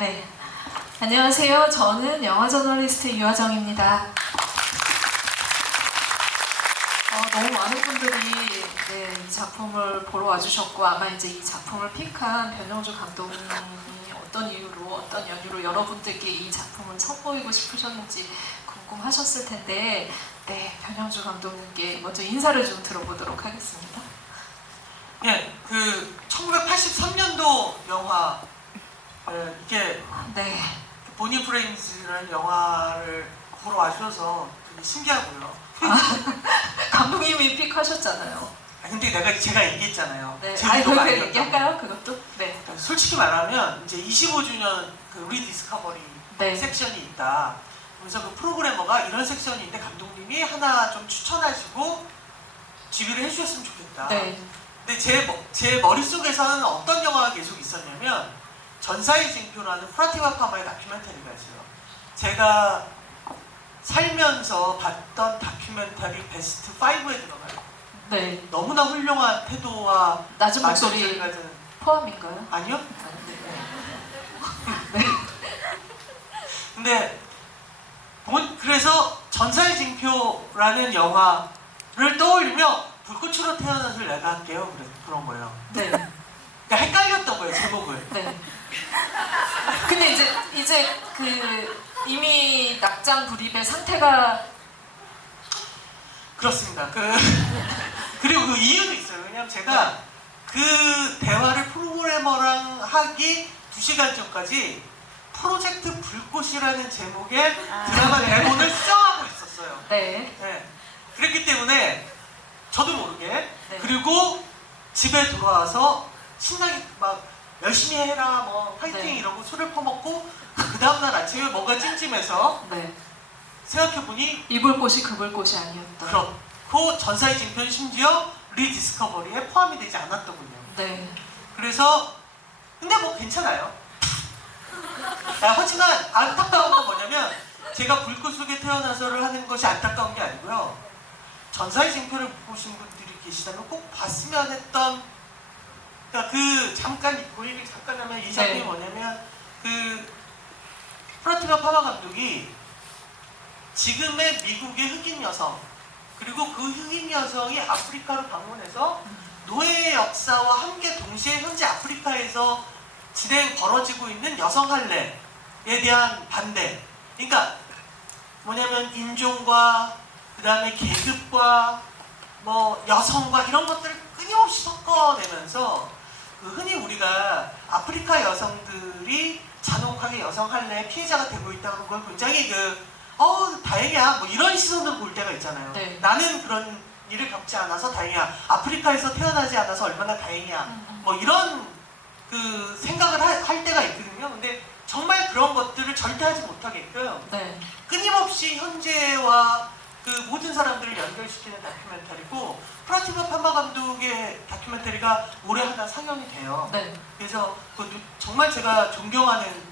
네, 안녕하세요. 저는 영화 저널리스트 유하정입니다. 너무 많은 분들이 이 작품을 보러 와주셨고 아마 이제 이 작품을 픽한 변영주 감독님이 어떤 이유로 어떤 연유로 여러분들께 이 작품을 선보이고 싶으셨는지 궁금하셨을 텐데 변영주 감독님께 먼저 인사를 좀 들어보도록 하겠습니다. 예, 그 1983년도 영화 이게 보니 프레임즈라는 영화를 보러 와주셔서 되게 신기하고요. 감독님이 픽하셨잖아요. 근데 제가 얘기했잖아요. 네, 제주도가 그렇게 아니었다고. 얘기할까요? 그것도? 네. 솔직히 말하면 이제 25주년 그 리디스커버리 섹션이 있다. 그래서 그 프로그래머가 이런 섹션이 있는데 감독님이 하나 좀 추천하시고 지휘를 해주셨으면 좋겠다. 네. 근데 제 머릿속에서는 어떤 영화가 계속 있었냐면 전사의 징표라는 프라티바 파마의 다큐멘터리가 있어요. 제가 살면서 봤던 다큐멘터리 베스트 5에 들어가요. 네. 너무나 훌륭한 태도와 낮은 목소리 가진... 포함인가요? 아니요? 네. 근데 그래서 전사의 징표라는 영화를 떠올리며 불꽃으로 태어나서 내가 할게요. 그런 거예요. 네. 그러니까 헷갈렸던 거예요, 제목을. 네. 근데 이제 그 이미 낙장 불입의 상태가 그렇습니다. 그리고 그 이유도 있어요. 왜냐면 제가 그 대화를 프로그래머랑 하기 2시간 전까지 프로젝트 불꽃이라는 제목의 드라마 대본을 수정하고 있었어요. 네. 그랬기 때문에 저도 모르게 그리고 집에 돌아와서 신나게 막 열심히 해라 뭐 파이팅 이러고 술을 퍼먹고 그 다음날 아침에 뭔가 찜찜해서 생각해보니 입을 곳이 그볼 곳이 아니었다. 그렇고 전사의 징표는 심지어 리디스커버리에 포함이 되지 않았더군요. 네. 그래서 근데 뭐 괜찮아요. 하지만 안타까운 건 뭐냐면 제가 불꽃 속에 태어나서를 하는 것이 안타까운 게 아니고요. 전사의 징표를 못 보신 분들이 계시다면 꼭 봤으면 했던 그러니까 그 얘기 잠깐 하면 이 작품이 뭐냐면 그 프라티바 파마 감독이 지금의 미국의 흑인 여성 그리고 그 흑인 여성이 아프리카로 방문해서 노예의 역사와 함께 동시에 현재 아프리카에서 벌어지고 있는 여성 할례에 대한 반대. 그러니까 뭐냐면 인종과 그 다음에 계급과 뭐 여성과 이런 것들을 끊임없이 섞어내면서 흔히 우리가 아프리카 여성들이 잔혹하게 여성 할례의 피해자가 되고 있다는 걸 굉장히 다행이야 뭐 이런 시선으로 볼 때가 있잖아요. 나는 그런 일을 겪지 않아서 다행이야. 아프리카에서 태어나지 않아서 얼마나 다행이야. 뭐 이런 생각을 할 때가 있거든요. 근데 정말 그런 것들을 절대 하지 못하게끔 끊임없이 현재와 그 모든 사람들을 연결시키는 다큐멘터리고 프라티바 파마 감독의 다큐멘터리가 올해 하나 상영이 돼요. 그래서 정말 제가 존경하는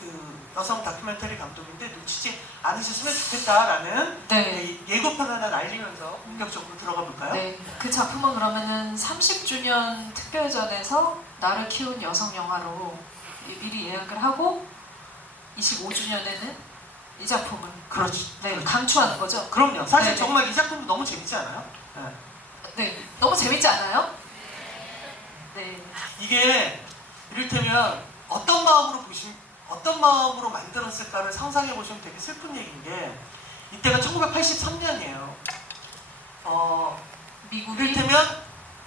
그 여성 다큐멘터리 감독인데 놓치지 않으셨으면 좋겠다라는 예고편 하나 날리면서 본격적으로 들어가 볼까요? 네. 그 작품은 그러면은 30주년 특별전에서 나를 키운 여성 영화로 미리 예약을 하고 25주년에는 이 작품은 강추하는 거죠? 그럼요. 사실 정말 이 작품도 너무 재밌지 않아요? 너무 재밌지 않아요? 네. 이게 이를테면 어떤 마음으로 만들었을까를 상상해 보시면 되게 슬픈 얘기인 게 이때가 1983년이에요. 미국이 이를테면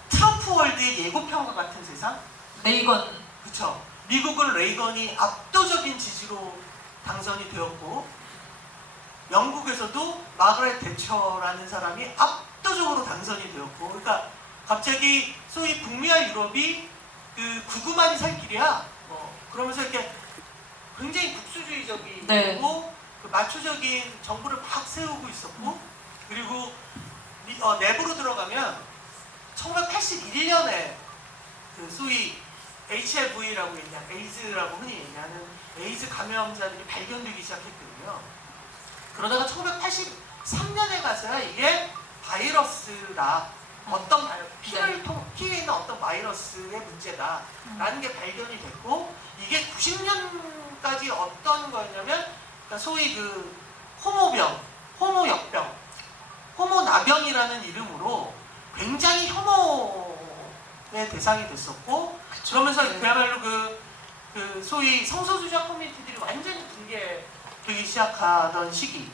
트럼프 월드의 예고편과 같은 세상? 레이건. 그쵸. 미국은 레이건이 압도적인 지지로 당선이 되었고 영국에서도 마거렛 대처라는 사람이 압도적으로 당선이 되었고 그러니까 갑자기 소위 북미와 유럽이 구구만이 살 길이야. 그러면서 이렇게 굉장히 국수주의적이고 마초적인 정부를 막 세우고 있었고 그리고 내부로 들어가면 1981년에 소위 HIV라고 에이즈라고 흔히 얘기하는 에이즈 감염자들이 발견되기 시작했거든요. 그러다가 1983년에 가서야 이게 바이러스다 어떤 피에 있는 어떤 바이러스의 문제다라는 게 발견이 됐고, 이게 90년까지 어떤 거였냐면, 그러니까 소위 그 호모병, 호모역병, 호모나병이라는 이름으로 굉장히 혐오의 대상이 됐었고, 그러면서 네. 그야말로 그 소위 성소수자 커뮤니티들이 완전히 붕괴되기 시작하던 시기.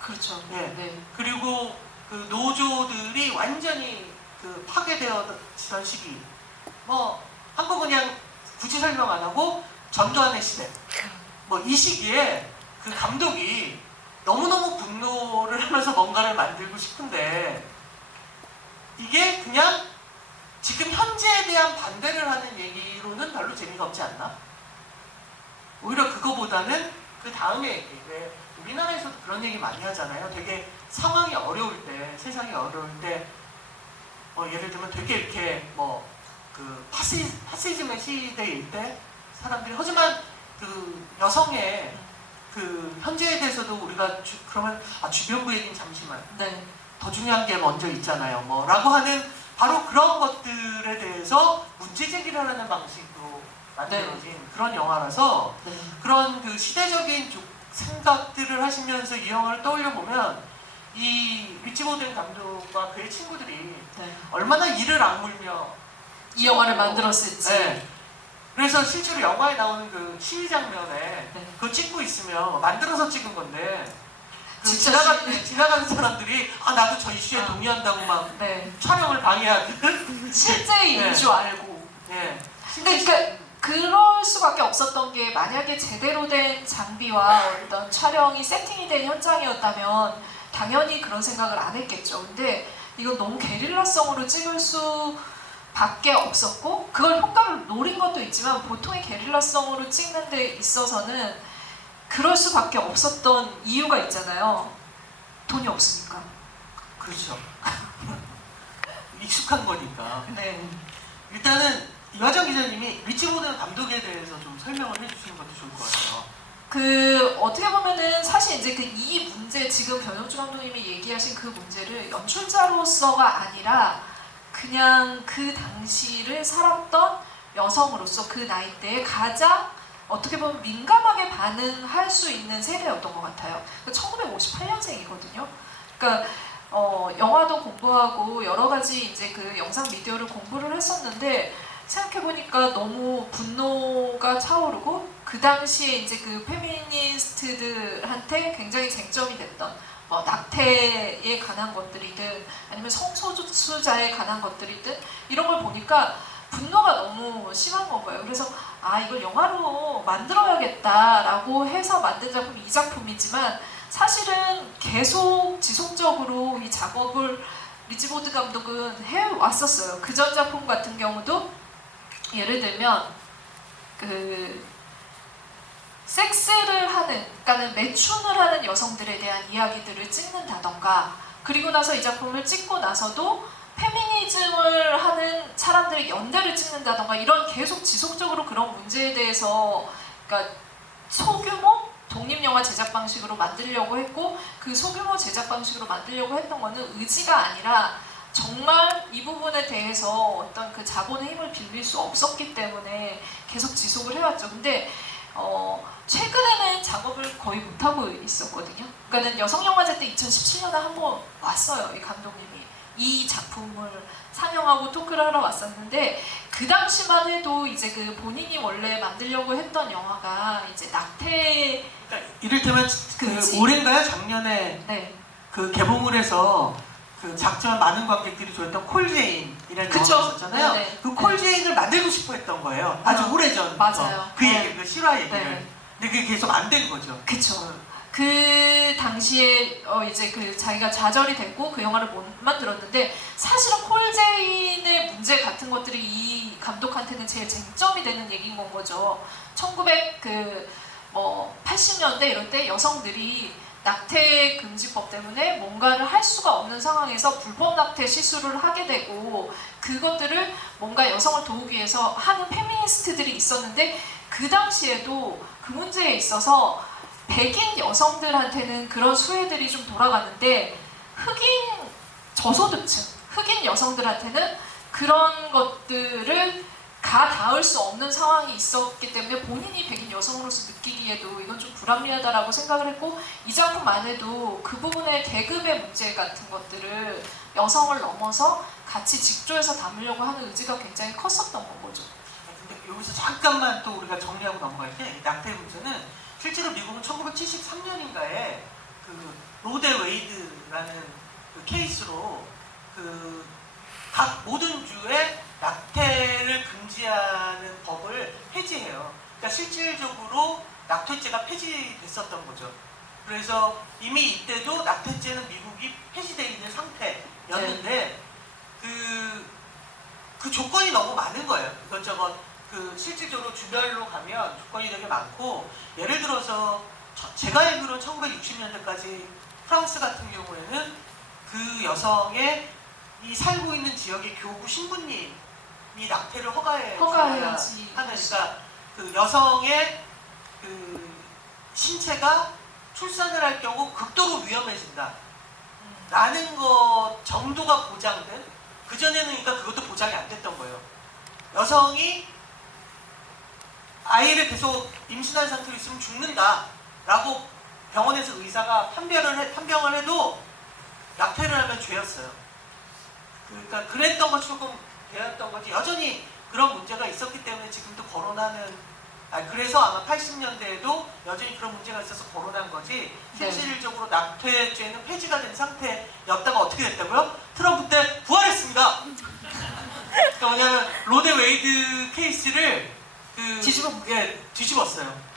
그렇죠. 네. 네. 그리고 그 노조들이 완전히 그 파괴되어지던 시기. 뭐 한국 그냥 굳이 설명 안 하고 전두환의 시대. 뭐 이 시기에 그 감독이 너무너무 분노를 하면서 뭔가를 만들고 싶은데, 이게 그냥 지금 현재에 대한 반대를 하는 얘기로는 별로 재미가 없지 않나? 오히려 그거보다는 그 다음에 얘기, 왜 우리나라에서도 그런 얘기 많이 하잖아요. 되게 상황이 어려울 때, 세상이 어려울 때, 예를 들면 되게 이렇게 그 파시즘의 시대일 때 사람들이, 하지만 그 여성의 그 현재에 대해서도 우리가 그러면 주변부 얘기는 잠시만, 네. 더 중요한 게 먼저 있잖아요. 라고 하는 바로 그런 것들에 대해서 문제 제기를 하는 방식으로 만들어진 그런 영화라서, 네. 그런 그 시대적인 생각들을 하시면서 이 영화를 떠올려 보면, 이 리치 보든 감독과 그의 친구들이 네. 얼마나 이를 악물며 이 영화를 만들었을지. 네. 그래서 실제로 영화에 나오는 그 시위 장면에 네. 그거 찍고 있으면 만들어서 찍은 건데, 그 진짜 지나가는 사람들이 나도 저 이슈에 동의한다고 막 네. 촬영을 방해하든. 실제인 네. 줄 알고. 네. 근데 그러니까 그럴 수밖에 없었던 게, 만약에 제대로 된 장비와 어떤 촬영이 세팅이 된 현장이었다면 당연히 그런 생각을 안 했겠죠. 근데 이건 너무 게릴라성으로 찍을 수밖에 없었고, 그걸 효과를 노린 것도 있지만 보통의 게릴라성으로 찍는 데 있어서는 그럴 수밖에 없었던 이유가 있잖아요. 돈이 없으니까. 그렇죠. 익숙한 거니까. 네. 일단은 이화정 기자님이 리치 보든 감독에 대해서 좀 설명을 해주시는 것도 좋을 것 같아요. 어떻게 보면은 사실 이제 이 문제, 지금 변영주 감독님이 얘기하신 그 문제를 연출자로서가 아니라 그냥 그 당시를 살았던 여성으로서 그 나이대에 가장 어떻게 보면 민감하게 반응할 수 있는 세대였던 것 같아요. 1958년생이거든요. 그러니까 영화도 공부하고 여러 가지 이제 그 영상 미디어를 공부를 했었는데, 생각해보니까 너무 분노가 차오르고, 그 당시에 이제 그 페미니스트들한테 굉장히 쟁점이 됐던 낙태에 관한 것들이든 아니면 성소수자에 관한 것들이든 이런 걸 보니까 분노가 너무 심한 거예요. 그래서 이걸 영화로 만들어야겠다라고 해서 만든 작품이 이 작품이지만, 사실은 계속 지속적으로 이 작업을 리치 보든 감독은 해왔었어요. 그 전 작품 같은 경우도 예를 들면 그 섹스를 하는, 그러니까 매춘을 하는 여성들에 대한 이야기들을 찍는다던가, 그리고 나서 이 작품을 찍고 나서도 페미니즘을 하는 사람들의 연대를 찍는다던가, 이런 계속 지속적으로 그런 문제에 대해서, 그러니까 소규모 독립영화 제작 방식으로 만들려고 했고, 그 소규모 제작 방식으로 만들려고 했던 거는 의지가 아니라 정말 이 부분에 대해서 어떤 그 자본의 힘을 빌릴 수 없었기 때문에 계속 지속을 해왔죠. 근데 최근에는 작업을 거의 못하고 있었거든요. 그러니까는 여성영화제 때 2017년에 한번 왔어요. 이 감독님이 이 작품을 상영하고 토크를 하러 왔었는데, 그 당시만 해도 이제 그 본인이 원래 만들려고 했던 영화가 이제 낙태, 그러니까 이를테면 그치. 올해인가요? 작년에 네. 그 개봉을 해서 그 작지만 많은 관객들이 좋아했던 콜제인이라는 그쵸. 영화가 있었잖아요. 네네. 그 콜제인을 만들고 싶어 했던 거예요. 아주 오래전. 맞아요. 그 얘기, 그 실화 얘기를. 네. 근데 그게 계속 안 된 거죠. 그쵸. 그 당시에 이제 그 자기가 좌절이 됐고 그 영화를 못 만들었는데, 사실은 콜제인의 문제 같은 것들이 이 감독한테는 제일 쟁점이 되는 얘기인 건 거죠. 1980년대 이럴 때 여성들이 낙태 금지법 때문에 뭔가를 할 수가 없는 상황에서 불법 낙태 시술을 하게 되고, 그것들을 뭔가 여성을 도우기 위해서 하는 페미니스트들이 있었는데, 그 당시에도 그 문제에 있어서 백인 여성들한테는 그런 수혜들이 좀 돌아가는데, 흑인 저소득층, 흑인 여성들한테는 그런 것들을 닿을 수 없는 상황이 있었기 때문에 본인이 백인 여성으로서 느끼기에도 이건 좀 불합리하다라고 생각을 했고, 이 작품만 해도 그 부분의 계급의 문제 같은 것들을 여성을 넘어서 같이 직조해서 담으려고 하는 의지가 굉장히 컸었던 건 거죠. 근데 여기서 잠깐만 또 우리가 정리하고 넘어갈게. 이 낙태의 문제는 실제로 미국은 1973년인가에 그 로데 웨이드라는 그 케이스로 그 각 모든 주에 낙태를 금지하는 법을 폐지해요. 그러니까 실질적으로 낙태죄가 폐지됐었던 거죠. 그래서 이미 이때도 낙태죄는 미국이 폐지되어 있는 상태였는데 그 조건이 너무 많은 거예요. 이것저것 그 실질적으로 주별로 가면 조건이 되게 많고, 예를 들어서 제가 알기로는 1960년대까지 프랑스 같은 경우에는 그 여성의 이 살고 있는 지역의 교구 신부님이 낙태를 허가해야지 하는, 그러니까 그 여성의 그 신체가 출산을 할 경우 극도로 위험해진다 라는 것 정도가 보장된, 그전에는 그러니까 그것도 보장이 안 됐던 거예요. 여성이 아이를 계속 임신한 상태로 있으면 죽는다 라고 병원에서 의사가 판명을 해도 낙태를 하면 죄였어요. 그러니까 그랬던 것이 조금 되었던 거지, 여전히 그런 문제가 있었기 때문에 지금도 거론하는, 그래서 아마 80년대에도 여전히 그런 문제가 있어서 거론한 거지, 실질적으로 낙태죄는 폐지가 된 상태였다가 어떻게 됐다고요? 트럼프 때 부활했습니다. 그러니까 뭐냐면 로데 웨이드 케이스를 뒤집었어요.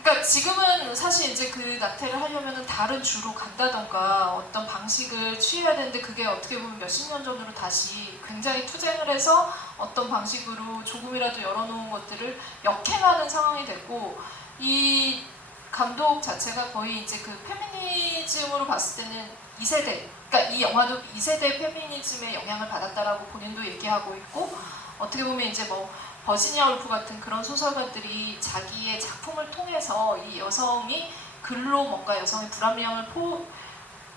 그러니까 지금은 사실 이제 그 낙태를 하려면 다른 주로 간다던가 어떤 방식을 취해야 되는데, 그게 어떻게 보면 몇십 년 전으로 다시 굉장히 투쟁을 해서 어떤 방식으로 조금이라도 열어놓은 것들을 역행하는 상황이 됐고, 이 감독 자체가 거의 이제 그 페미니즘으로 봤을 때는 2세대, 그러니까 이 영화도 2세대 페미니즘의 영향을 받았다라고 본인도 얘기하고 있고, 어떻게 보면 이제 뭐 버지니아 울프 같은 그런 소설가들이 자기의 작품을 통해서 이 여성이 글로 뭔가 여성의 불합리함을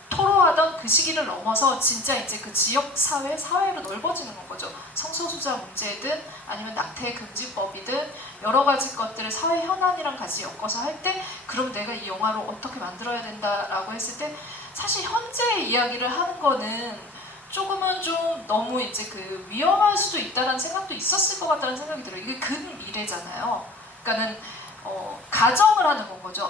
토로하던 그 시기를 넘어서 진짜 이제 그 지역 사회로 넓어지는 건 거죠. 성소수자 문제든 아니면 낙태 금지법이든 여러 가지 것들을 사회 현안이랑 같이 엮어서 할 때, 그럼 내가 이 영화를 어떻게 만들어야 된다라고 했을 때, 사실 현재의 이야기를 하는 거는 조금은 좀 너무 이제 그 위험할 수도 있다는 생각도 있었을 것 같다는 생각이 들어요. 이게 근미래잖아요. 그러니까는 가정을 하는 건 거죠.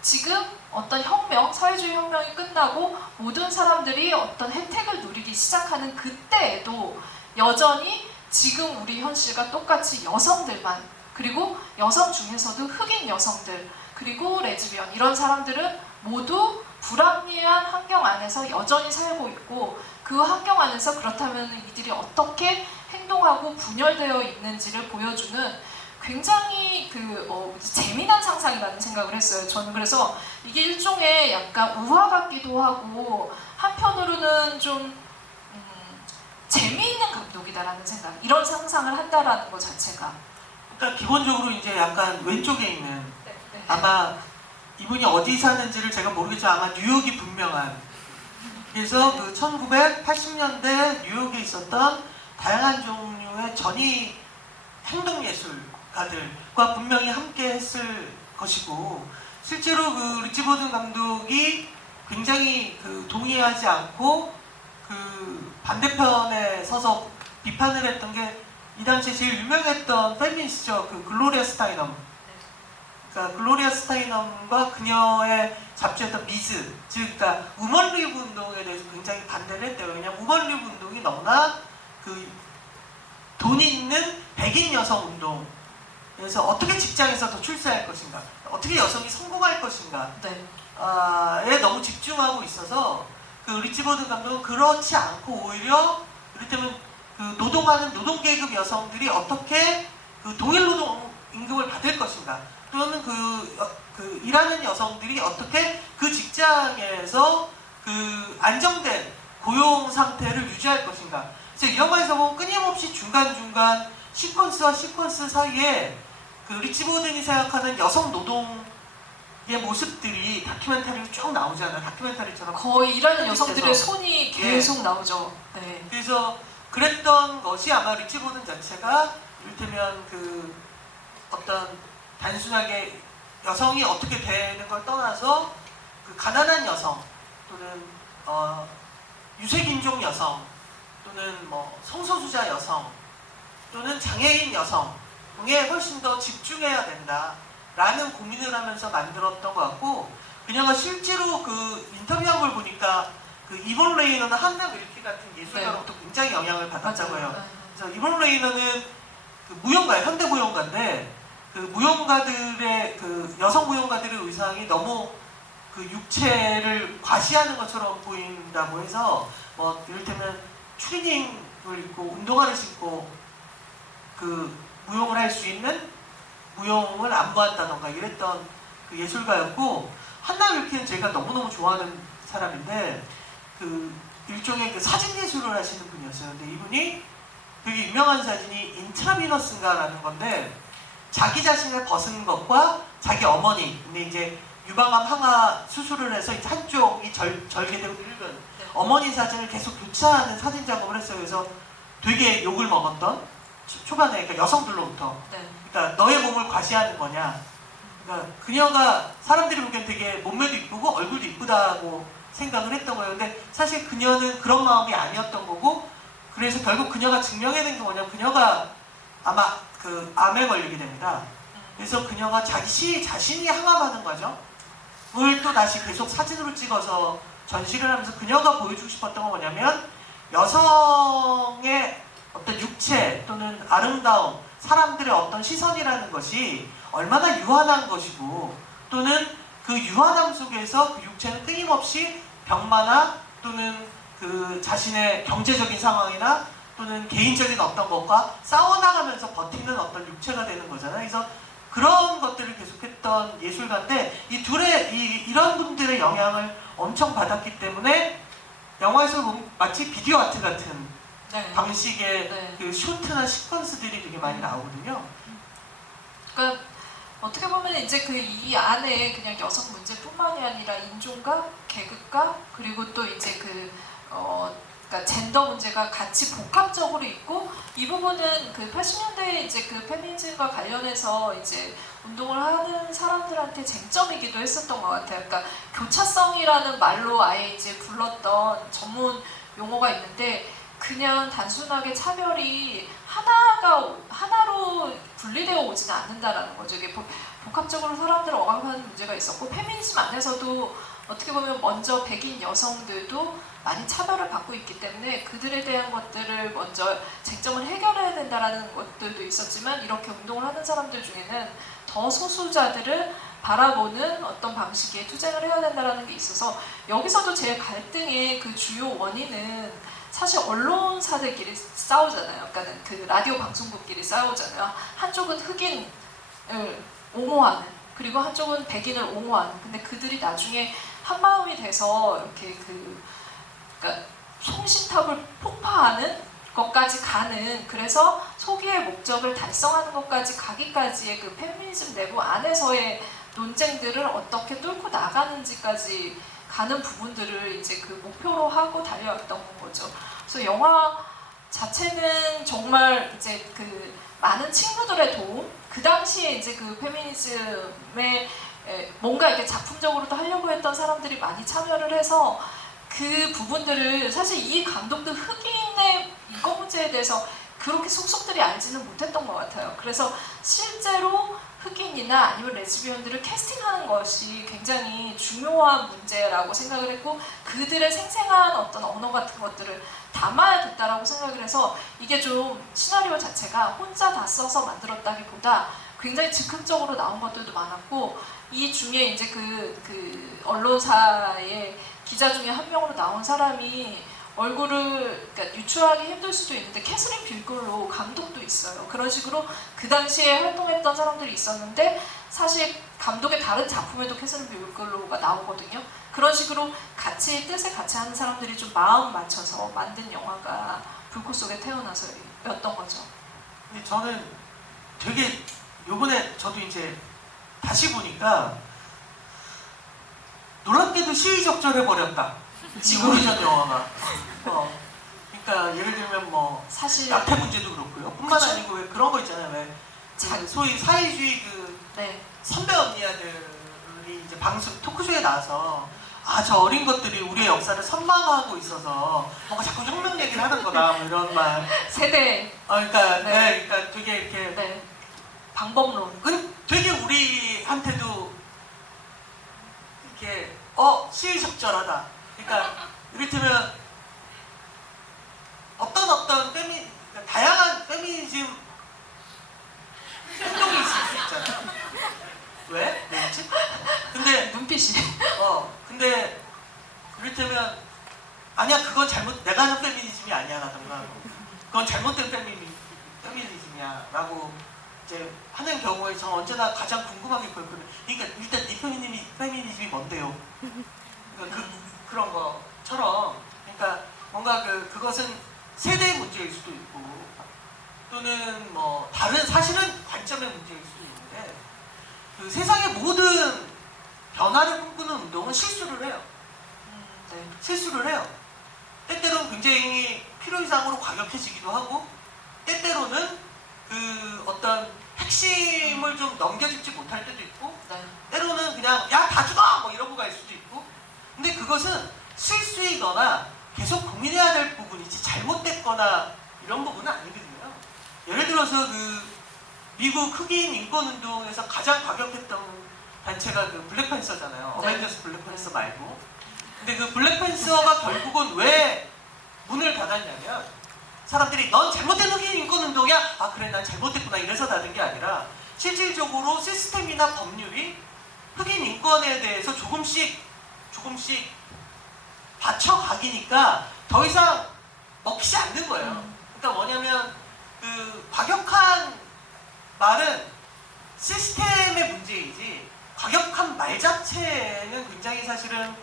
지금 어떤 혁명, 사회주의 혁명이 끝나고 모든 사람들이 어떤 혜택을 누리기 시작하는 그때에도 여전히 지금 우리 현실과 똑같이 여성들만, 그리고 여성 중에서도 흑인 여성들, 그리고 레즈비언, 이런 사람들은 모두 불합리한 환경 안에서 여전히 살고 있고, 그 환경 안에서 그렇다면 이들이 어떻게 행동하고 분열되어 있는지를 보여주는 굉장히 재미난 상상이라는 생각을 했어요. 저는 그래서 이게 일종의 약간 우화 같기도 하고, 한편으로는 좀 재미있는 감독이다라는 생각, 이런 상상을 한다라는 것 자체가. 그러니까 기본적으로 이제 약간 왼쪽에 있는, 아마 이분이 어디 사는지를 제가 모르겠지만 아마 뉴욕이 분명한, 그래서 그 1980년대 뉴욕에 있었던 다양한 종류의 전위 행동예술가들과 분명히 함께 했을 것이고, 실제로 그 리치 버든 감독이 굉장히 그 동의하지 않고 그 반대편에 서서 비판을 했던 게, 이 당시에 제일 유명했던 페미니스트죠. 그 글로리아 스타이넘. 그러니까 글로리아 스타이넘과 그녀의 잡지였던 미즈, 즉 그러니까 우먼 리브 운동에 대해서 굉장히 반대를 했대요. 왜냐하면 우먼 리브 운동이 너무나 그 돈 있는 백인 여성 운동, 그래서 어떻게 직장에서 더 출세할 것인가, 어떻게 여성이 성공할 것인가, 에 너무 집중하고 있어서 그 리치 버든 감독은 그렇지 않고 오히려 이를테면 그 노동하는 노동계급 여성들이 어떻게 그 동일 노동 임금을 받을 것인가, 또는 그 일하는 여성들이 어떻게 그 직장에서 그 안정된 고용 상태를 유지할 것인가. 그래서 이 영화에서 보면 끊임없이 중간중간 시퀀스와 시퀀스 사이에 그 리치 버든이 생각하는 여성 노동의 모습들이 다큐멘터리로 쭉 나오잖아요. 다큐멘터리처럼 거의 일하는 여성들의 그래서- 손이 계속 나오죠. 네. 그래서 그랬던 것이 아마 리치 보든 자체가 이를테면 그 어떤 단순하게 여성이 어떻게 되는 걸 떠나서 그 가난한 여성 또는 유색인종 여성 또는 뭐 성소수자 여성 또는 장애인 여성에 훨씬 더 집중해야 된다라는 고민을 하면서 만들었던 것 같고, 그녀가 실제로 그 인터뷰한 걸 보니까 그 이본 레이너나 한나 윌키 같은 예술가로부터 굉장히 영향을 받았다고 해요. 맞아요. 그래서 이본 레이너는 그 무용가예요. 현대 무용가인데 그 무용가들의 그 여성 무용가들의 의상이 너무 그 육체를 과시하는 것처럼 보인다고 해서 뭐 이를테면 추리닝을 입고 운동화를 신고 그 무용을 할 수 있는 무용을 안무한다던가 이랬던 그 예술가였고, 한나 윌키는 제가 너무너무 좋아하는 사람인데 그 일종의 그 사진 예술을 하시는 분이었어요. 근데 이분이 되게 유명한 사진이 인트라비너스인가라는 건데 자기 자신을 벗은 것과 자기 어머니, 근데 이제 유방암 항아 수술을 해서 이제 한쪽이 절개되고 늙은 어머니 사진을 계속 교차하는 사진 작업을 했어요. 그래서 되게 욕을 먹었던 초반에 그러니까 여성들로부터 네. 그러니까 너의 몸을 과시하는 거냐. 그러니까 그녀가 사람들이 보기엔 되게 몸매도 이쁘고 얼굴도 이쁘다고 생각을 했던 거예요. 근데 사실 그녀는 그런 마음이 아니었던 거고, 그래서 결국 그녀가 증명해낸 게 뭐냐면 그녀가 아마 그 암에 걸리게 됩니다. 그래서 그녀가 자신이 항암하는 거죠. 그걸 또 다시 계속 사진으로 찍어서 전시를 하면서 그녀가 보여주고 싶었던 건 뭐냐면 여성의 어떤 육체 또는 아름다움, 사람들의 어떤 시선이라는 것이 얼마나 유한한 것이고, 또는 그 유한함 속에서 그 육체는 끊임없이 병마나 또는 그 자신의 경제적인 상황이나 또는 개인적인 어떤 것과 싸워나가면서 버티는 어떤 육체가 되는 거잖아요. 그래서 그런 것들을 계속했던 예술가인데 이런 분들의 영향을 엄청 받았기 때문에 영화에서 보면 마치 비디오 아트 같은 네. 방식의 네. 그 쇼트나 시퀀스들이 되게 많이 나오거든요. 그러니까 어떻게 보면 이제 그 이 안에 그냥 여성 문제뿐만이 아니라 인종과 계급과 그리고 또 이제 그러니까 젠더 문제가 같이 복합적으로 있고, 이 부분은 그 80년대에 이제 그 페미니즘과 관련해서 이제 운동을 하는 사람들한테 쟁점이기도 했었던 것 같아요. 그러니까 교차성이라는 말로 아예 이제 불렀던 전문 용어가 있는데, 그냥 단순하게 차별이 하나로 분리되어 오지는 않는다라는 거죠. 이게 복합적으로 사람들을 억압하는 문제가 있었고, 페미니즘 안에서도 어떻게 보면 먼저 백인 여성들도 많이 차별을 받고 있기 때문에 그들에 대한 것들을 먼저 쟁점을 해결해야 된다라는 것들도 있었지만, 이렇게 운동을 하는 사람들 중에는 더 소수자들을 바라보는 어떤 방식의 투쟁을 해야 된다라는 게 있어서, 여기서도 제 갈등의 그 주요 원인은 사실 언론사들끼리 싸우잖아요. 그러니까 그 라디오 방송국끼리 싸우잖아요. 한쪽은 흑인을 옹호하는, 그리고 한쪽은 백인을 옹호하는. 근데 그들이 나중에 한 마음이 돼서 이렇게 그러니까 송신탑을 폭파하는 것까지 가는, 그래서 소기의 목적을 달성하는 것까지 가기까지의 그 페미니즘 내부 안에서의 논쟁들을 어떻게 뚫고 나가는지까지 가는 부분들을 이제 그 목표로 하고 달려왔던 거죠. 그래서 영화 자체는 정말 이제 그 많은 친구들의 도움, 그 당시에 이제 그 페미니즘에 뭔가 이렇게 작품적으로도 하려고 했던 사람들이 많이 참여를 해서 그 부분들을 사실 이 감독도 흑인의 인권 문제에 대해서 그렇게 속속들이 알지는 못했던 것 같아요. 그래서 실제로 흑인이나 아니면 레즈비언들을 캐스팅하는 것이 굉장히 중요한 문제라고 생각을 했고, 그들의 생생한 어떤 언어 같은 것들을 담아야겠다라고 생각을 해서, 이게 좀 시나리오 자체가 혼자 다 써서 만들었다기보다 굉장히 즉흥적으로 나온 것들도 많았고, 이 중에 이제 그 언론사의 기자 중에 한 명으로 나온 사람이 얼굴을 그러니까 유추하기 힘들 수도 있는데 캐서린 빌글로 감독도 있어요. 그런 식으로 그 당시에 활동했던 사람들이 있었는데, 사실 감독의 다른 작품에도 캐서린 빌글로가 나오거든요. 그런 식으로 같이 뜻을 같이 하는 사람들이 좀 마음 맞춰서 만든 영화가 불꽃 속에 태어나서였던 거죠. 근데 저는 되게 요번에 저도 이제 다시 보니까 놀랍게도 시의적절해 버렸다. 이 오리전 영화가. 그러니까 예를 들면 뭐 사실 낙태 문제도 그렇고요. 뿐만 그쵸? 아니고 왜 그런 거 있잖아요. 왜 그 소위 사회주의 그 네. 선배 언니들이 이제 방송 토크쇼에 나와서 저 어린 것들이 우리의 역사를 선망하고 있어서 뭔가 자꾸 혁명 얘기를 하는 거다 뭐 이런 말. 세대 그러니까 네. 그러니까 되게 이렇게 네. 방법론. 되게 우리한테도 이렇게 시의적절하다. 그러니까 이를테면 어떤 그러니까 다양한 페미니즘 행동이 있을 수 있잖아요. 왜? 왜지? 근데 눈빛이. 근데 이를테면 아니야 그건 내가 하는 페미니즘이 아니야라던가 그건 잘못된 페미니즘이야라고 이제 하는 경우에 저는 언제나 가장 궁금하게 보였거든요. 그러니까 일단 이 페미니즘이 뭔데요? 그러니까 그런 것처럼 그러니까 뭔가 그것은 세대의 문제일 수도 있고 또는 뭐 다른 사실은 관점의 문제일 수도 있는데 그 세상의 모든 변화를 꿈꾸는 운동은 실수를 해요. 네. 실수를 해요. 때때로는 굉장히 필요 이상으로 과격해지기도 하고 때때로는 그 어떤 핵심을 좀 넘겨짚지 못할 때도 있고 네. 때로는 그냥 야 다 죽어! 뭐 이러고 갈 수도 있고 근데 그것은 실수이거나 계속 고민해야 될 부분이지 잘못됐거나 이런 부분은 아니거든요. 예를 들어서 그 미국 흑인 인권운동에서 가장 과격했던 단체가 그 블랙팬서잖아요. 네. 어벤져스 블랙팬서 말고. 근데 그 블랙팬서가 결국은 왜 문을 닫았냐면 사람들이 넌 잘못된 흑인 인권운동이야? 그래 난 잘못됐구나 이래서 닫은 게 아니라 실질적으로 시스템이나 법률이 흑인 인권에 대해서 조금씩 받쳐가기니까 더 이상 먹히지 않는 거예요. 그러니까 뭐냐면 그 과격한 말은 시스템의 문제이지 과격한 말 자체는 굉장히 사실은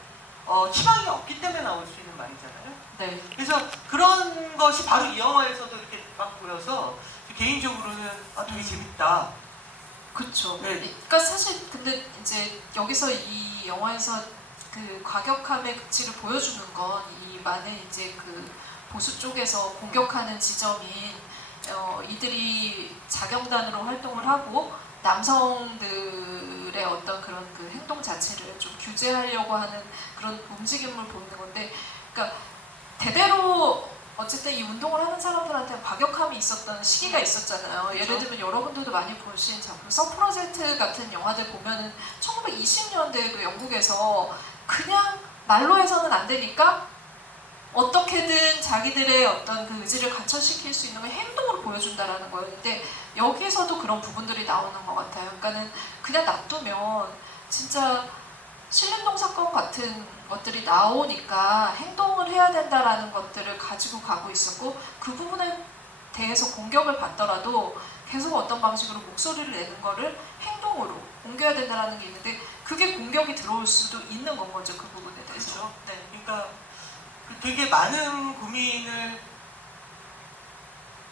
희망이 없기 때문에 나올 수 있는 말이잖아요. 네. 그래서 그런 것이 바로 이 영화에서도 이렇게 막 보여서 개인적으로는 되게 재밌다. 그렇죠. 네. 그러니까 사실 근데 이제 여기서 이 영화에서 그 과격함의 극치를 보여주는 건 이 많은 이제 그 보수 쪽에서 공격하는 지점인 이들이 자경단으로 활동을 하고 남성들의 어떤 그런 그 행동 자체를 좀 규제하려고 하는 그런 움직임을 보이는 건데, 그러니까 대대로 어쨌든 이 운동을 하는 사람들한테 과격함이 있었던 시기가 있었잖아요. 그렇죠. 예를 들면 여러분들도 많이 보신 작품 서프라제트 같은 영화들 보면은 1920년대 그 영국에서 그냥 말로 해서는 안 되니까 어떻게든 자기들의 어떤 그 의지를 관철시킬 수 있는 걸 행동으로 보여준다라는 거였는데 여기서도 그런 부분들이 나오는 것 같아요. 그러니까는 그냥 놔두면 진짜 신림동 사건 같은 것들이 나오니까 행동을 해야 된다라는 것들을 가지고 가고 있었고 그 부분에 대해서 공격을 받더라도 계속 어떤 방식으로 목소리를 내는 거를 행동으로 옮겨야 된다는 게 있는데 그게 공격이 들어올 수도 있는 건 거죠. 그 부분에 대해서. 그렇죠. 네. 그러니까 되게 많은 고민을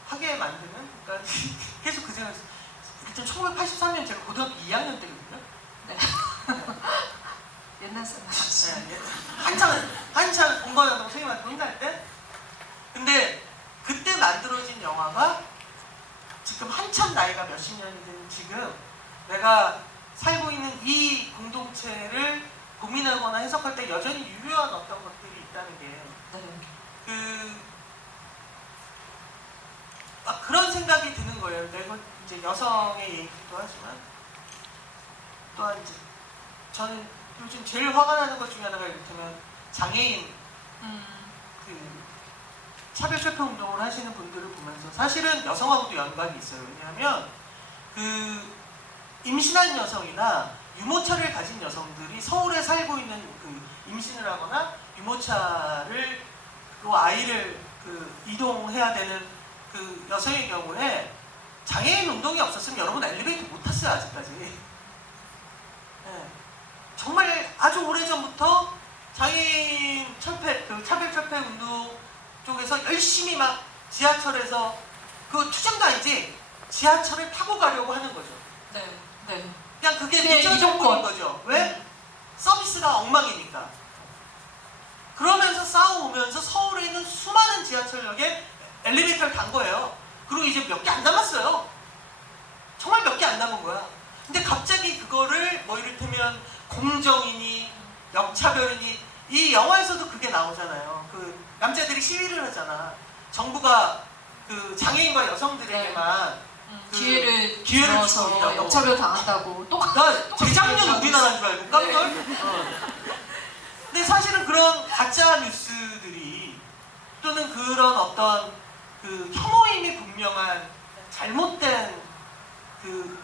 하게 만드는 그러니까 계속 그 생각이 일단 1983년 제가 고등학교 2학년 때거든요. 네. 옛날 사람이시죠. 네. 한창 공부하다가 선생님한테 혼날 때 근데 그때 만들어진 영화가 지금 한참 나이가 몇십 년이 된 지금 내가 살고 있는 이 공동체를 고민하거나 해석할 때 여전히 유효한 어떤 것들이 있다는 게 그런 생각이 드는 거예요. 내가 이제 여성의 얘기도 하지만 또한 이제 저는 요즘 제일 화가 나는 것 중에 하나가 이를테면 장애인 그 차별철폐 운동을 하시는 분들을 보면서 사실은 여성하고도 연관이 있어요. 왜냐하면 그 임신한 여성이나 유모차를 가진 여성들이 서울에 살고 있는 그 임신을 하거나 유모차를 그 아이를 그 이동해야 되는 그 여성의 경우에 장애인 운동이 없었으면 여러분 엘리베이터 못 탔어요 아직까지. 네. 정말 아주 오래전부터 장애인 철폐, 그 차별철폐 운동 쪽에서 열심히 막 지하철에서 그 투쟁도 아니지 지하철을 타고 가려고 하는 거죠. 네, 네. 그냥 그게 그냥 늦어진 이동권. 거죠. 왜? 서비스가 버스가 엉망이니까. 그러면서 싸워오면서 서울에 있는 수많은 지하철역에 엘리베이터를 단 거예요. 그리고 이제 몇 개 안 남았어요. 정말 몇 개 안 남은 거야. 근데 갑자기 그거를 뭐 이를테면 공정이니 역차별이니, 이 영화에서도 그게 나오잖아요. 그 남자들이 시위를 하잖아. 정부가 그 장애인과 여성들에게만 기회를 기회를 줘서 주고 있다고. 역차별 당한다고 나 재작년 우리나라인 줄 알고 깜놀? 근데 사실은 그런 가짜 뉴스들이, 또는 그런 어떤 그 혐오임이 분명한 잘못된 그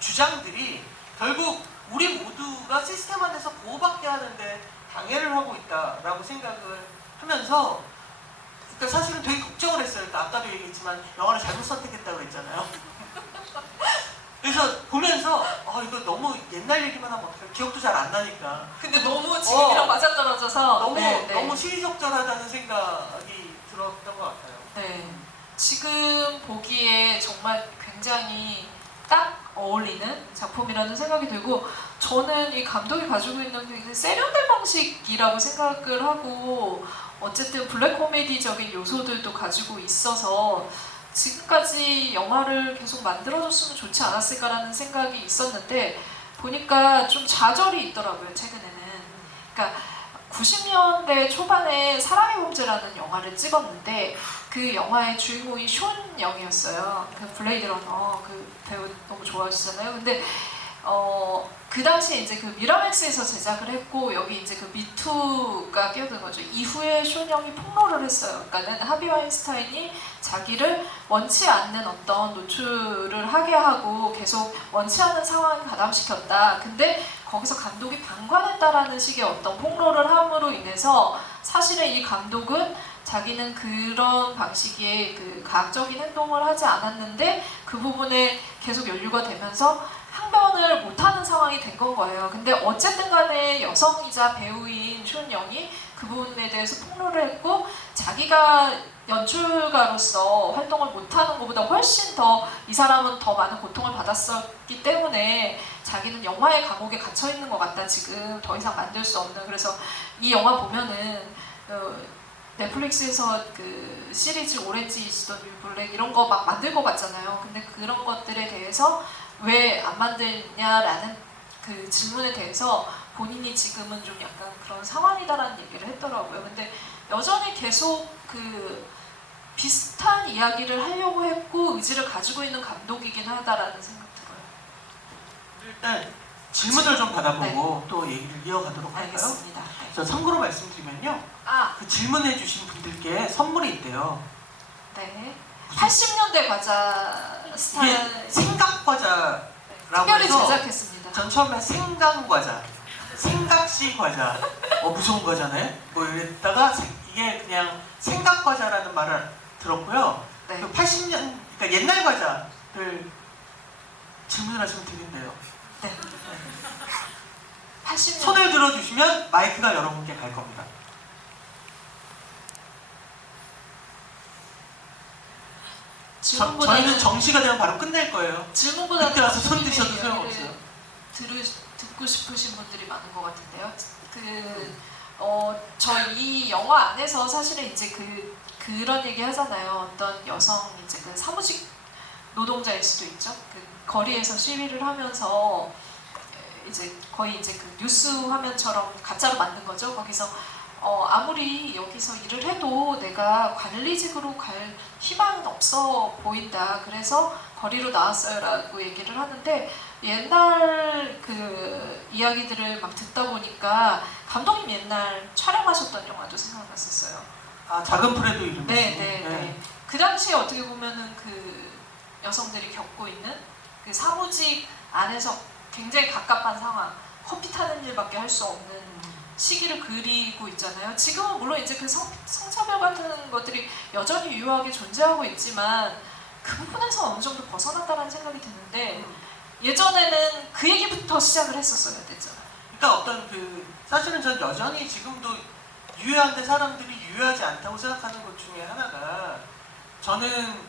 주장들이 결국 우리 모두가 시스템 안에서 보호받게 하는데 방해를 하고 있다라고 생각을 하면서, 그러니까 사실은 되게 걱정을 했어요. 그러니까 아까도 얘기했지만 영화를 잘못 선택했다고 그랬잖아요. 그래서 보면서 이거 너무 옛날 얘기만 하면 어떡해. 기억도 잘 안 나니까. 근데 너무 지금이랑 맞아떨어져서 너무 시의적절하다는 생각이 들었던 것 같아요. 네. 지금 보기에 정말 굉장히 딱 어울리는 작품이라는 생각이 들고, 저는 이 감독이 가지고 있는 굉장히 세련된 방식이라고 생각을 하고, 어쨌든 블랙 코미디적인 요소들도 가지고 있어서 지금까지 영화를 계속 만들어줬으면 좋지 않았을까라는 생각이 있었는데, 보니까 좀 좌절이 있더라고요, 최근에는. 그러니까 90년대 초반에 사랑의 범죄라는 영화를 찍었는데, 그 영화의 주인공이 숀 영이었어요. 그 블레이드 러너 그 배우 너무 좋아하시잖아요. 근데 그 당시에 이제 그 미라맥스에서 제작을 했고, 여기 이제 그 미투가 끼어든 거죠. 이후에 숀 영이 폭로를 했어요. 그러니까는 하비 와인스타인이 자기를 원치 않는 어떤 노출을 하게 하고 계속 원치 않는 상황을 가담시켰다. 근데 거기서 감독이 방관했다라는 식의 어떤 폭로를 함으로 인해서, 사실은 이 감독은 자기는 그런 방식의 그 가학적인 행동을 하지 않았는데 그 부분에 계속 연루가 되면서 항변을 못하는 상황이 된 건 거예요. 근데 어쨌든 간에 여성이자 배우인 숀 영이 그 부분에 대해서 폭로를 했고, 자기가 연출가로서 활동을 못하는 것보다 훨씬 더 이 사람은 더 많은 고통을 받았었기 때문에 자기는 영화의 감옥에 갇혀 있는 것 같다, 지금 더 이상 만들 수 없는. 그래서 이 영화 보면은 넷플릭스에서 그 시리즈 오렌지 이즈 더 뉴 블랙 이런 거 막 만들 것 같잖아요. 근데 그런 것들에 대해서 왜 안 만드냐라는 그 질문에 대해서 본인이 지금은 좀 약간 그런 상황이다라는 얘기를 했더라고요. 근데 여전히 계속 그 비슷한 이야기를 하려고 했고 의지를 가지고 있는 감독이긴 하다라는 생각 들어요. 일단 질문을 좀 받아보고 또 얘기를 이어가도록 할까요? 알겠습니다. 네. 저 참고로 말씀드리면요, 그 질문해주신 분들께 선물이 있대요. 네. 80년대 과자 스타일 이게 생각과자라고 특별히 해서 제작했습니다. 전 처음에 생강과자, 생각시 과자, 무서운 과자네? 뭐 이랬다가 이게 그냥 생각과자라는 말을 들었고요. 네. 그 80년, 그러니까 옛날 과자를 질문을 하시면 되겠네요. 네. 80년 손을 들어주시면 마이크가 여러분께 갈 겁니다. 저희는 정시가 되면 바로 끝낼 거예요. 질문보다 그때 와서 손 드셔도 소용없어요. 듣고 싶으신 분들이 많은 것 같은데요. 저 이 영화 안에서 사실은 이제 그런 얘기 하잖아요. 어떤 여성 이제 그 사무직 노동자일 수도 있죠. 그 거리에서 시위를 하면서 이제 거의 이제 그 뉴스 화면처럼 가짜로 만든 거죠. 거기서 아무리 여기서 일을 해도 내가 관리직으로 갈 희망은 없어 보인다. 그래서 거리로 나왔어요라고 얘기를 하는데, 옛날 그 이야기들을 막 듣다 보니까 감독님 옛날 촬영하셨던 영화도 생각났었어요. 작은 프레도 이름. 네. 그 당시에 어떻게 보면은 그 여성들이 겪고 있는 그 사무직 안에서 굉장히 갑갑한 상황, 커피 타는 일밖에 할 수 없는 시기를 그리고 있잖아요. 지금은 물론 이제 그 성차별 같은 것들이 여전히 유효하게 존재하고 있지만 그 부분에서 어느 정도 벗어난다는 생각이 드는데, 예전에는 그 얘기부터 시작을 했었어야 됐잖아요. 그러니까 어떤 사실은 전 여전히 지금도 유효한데 사람들이 유효하지 않다고 생각하는 것 중에 하나가, 저는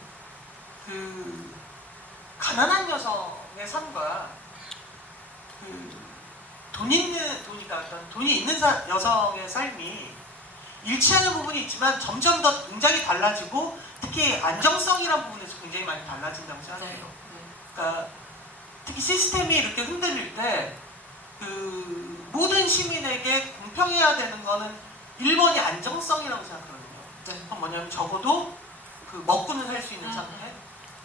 가난한 여성의 삶과 돈이 있는 여성의 삶이 일치하는 부분이 있지만 점점 더 굉장히 달라지고 특히 안정성이라는 부분에서 굉장히 많이 달라진다고 생각해요. 네. 그러니까 특히 시스템이 이렇게 흔들릴 때 그 모든 시민에게 공평해야 되는 거는 1번이 안정성이라고 생각하거든요. 네. 그건 뭐냐면 적어도 그 먹고는 살 수 있는 상태,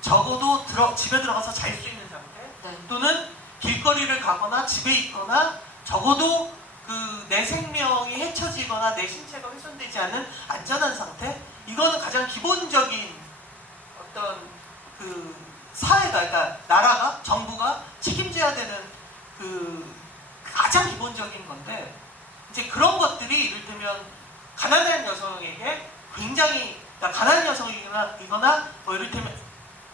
적어도 집에 들어가서 잘 수 있는 상태, 네. 또는 길거리를 가거나 집에 있거나 적어도 그 내 생명이 해쳐지거나 내 신체가 훼손되지 않은 안전한 상태, 이거는 가장 기본적인 어떤 그 사회가, 그러니까 나라가, 정부가 책임져야 되는 그 가장 기본적인 건데, 이제 그런 것들이 이를테면 가난한 여성에게 굉장히, 그러니까 가난한 여성이거나 뭐 이를테면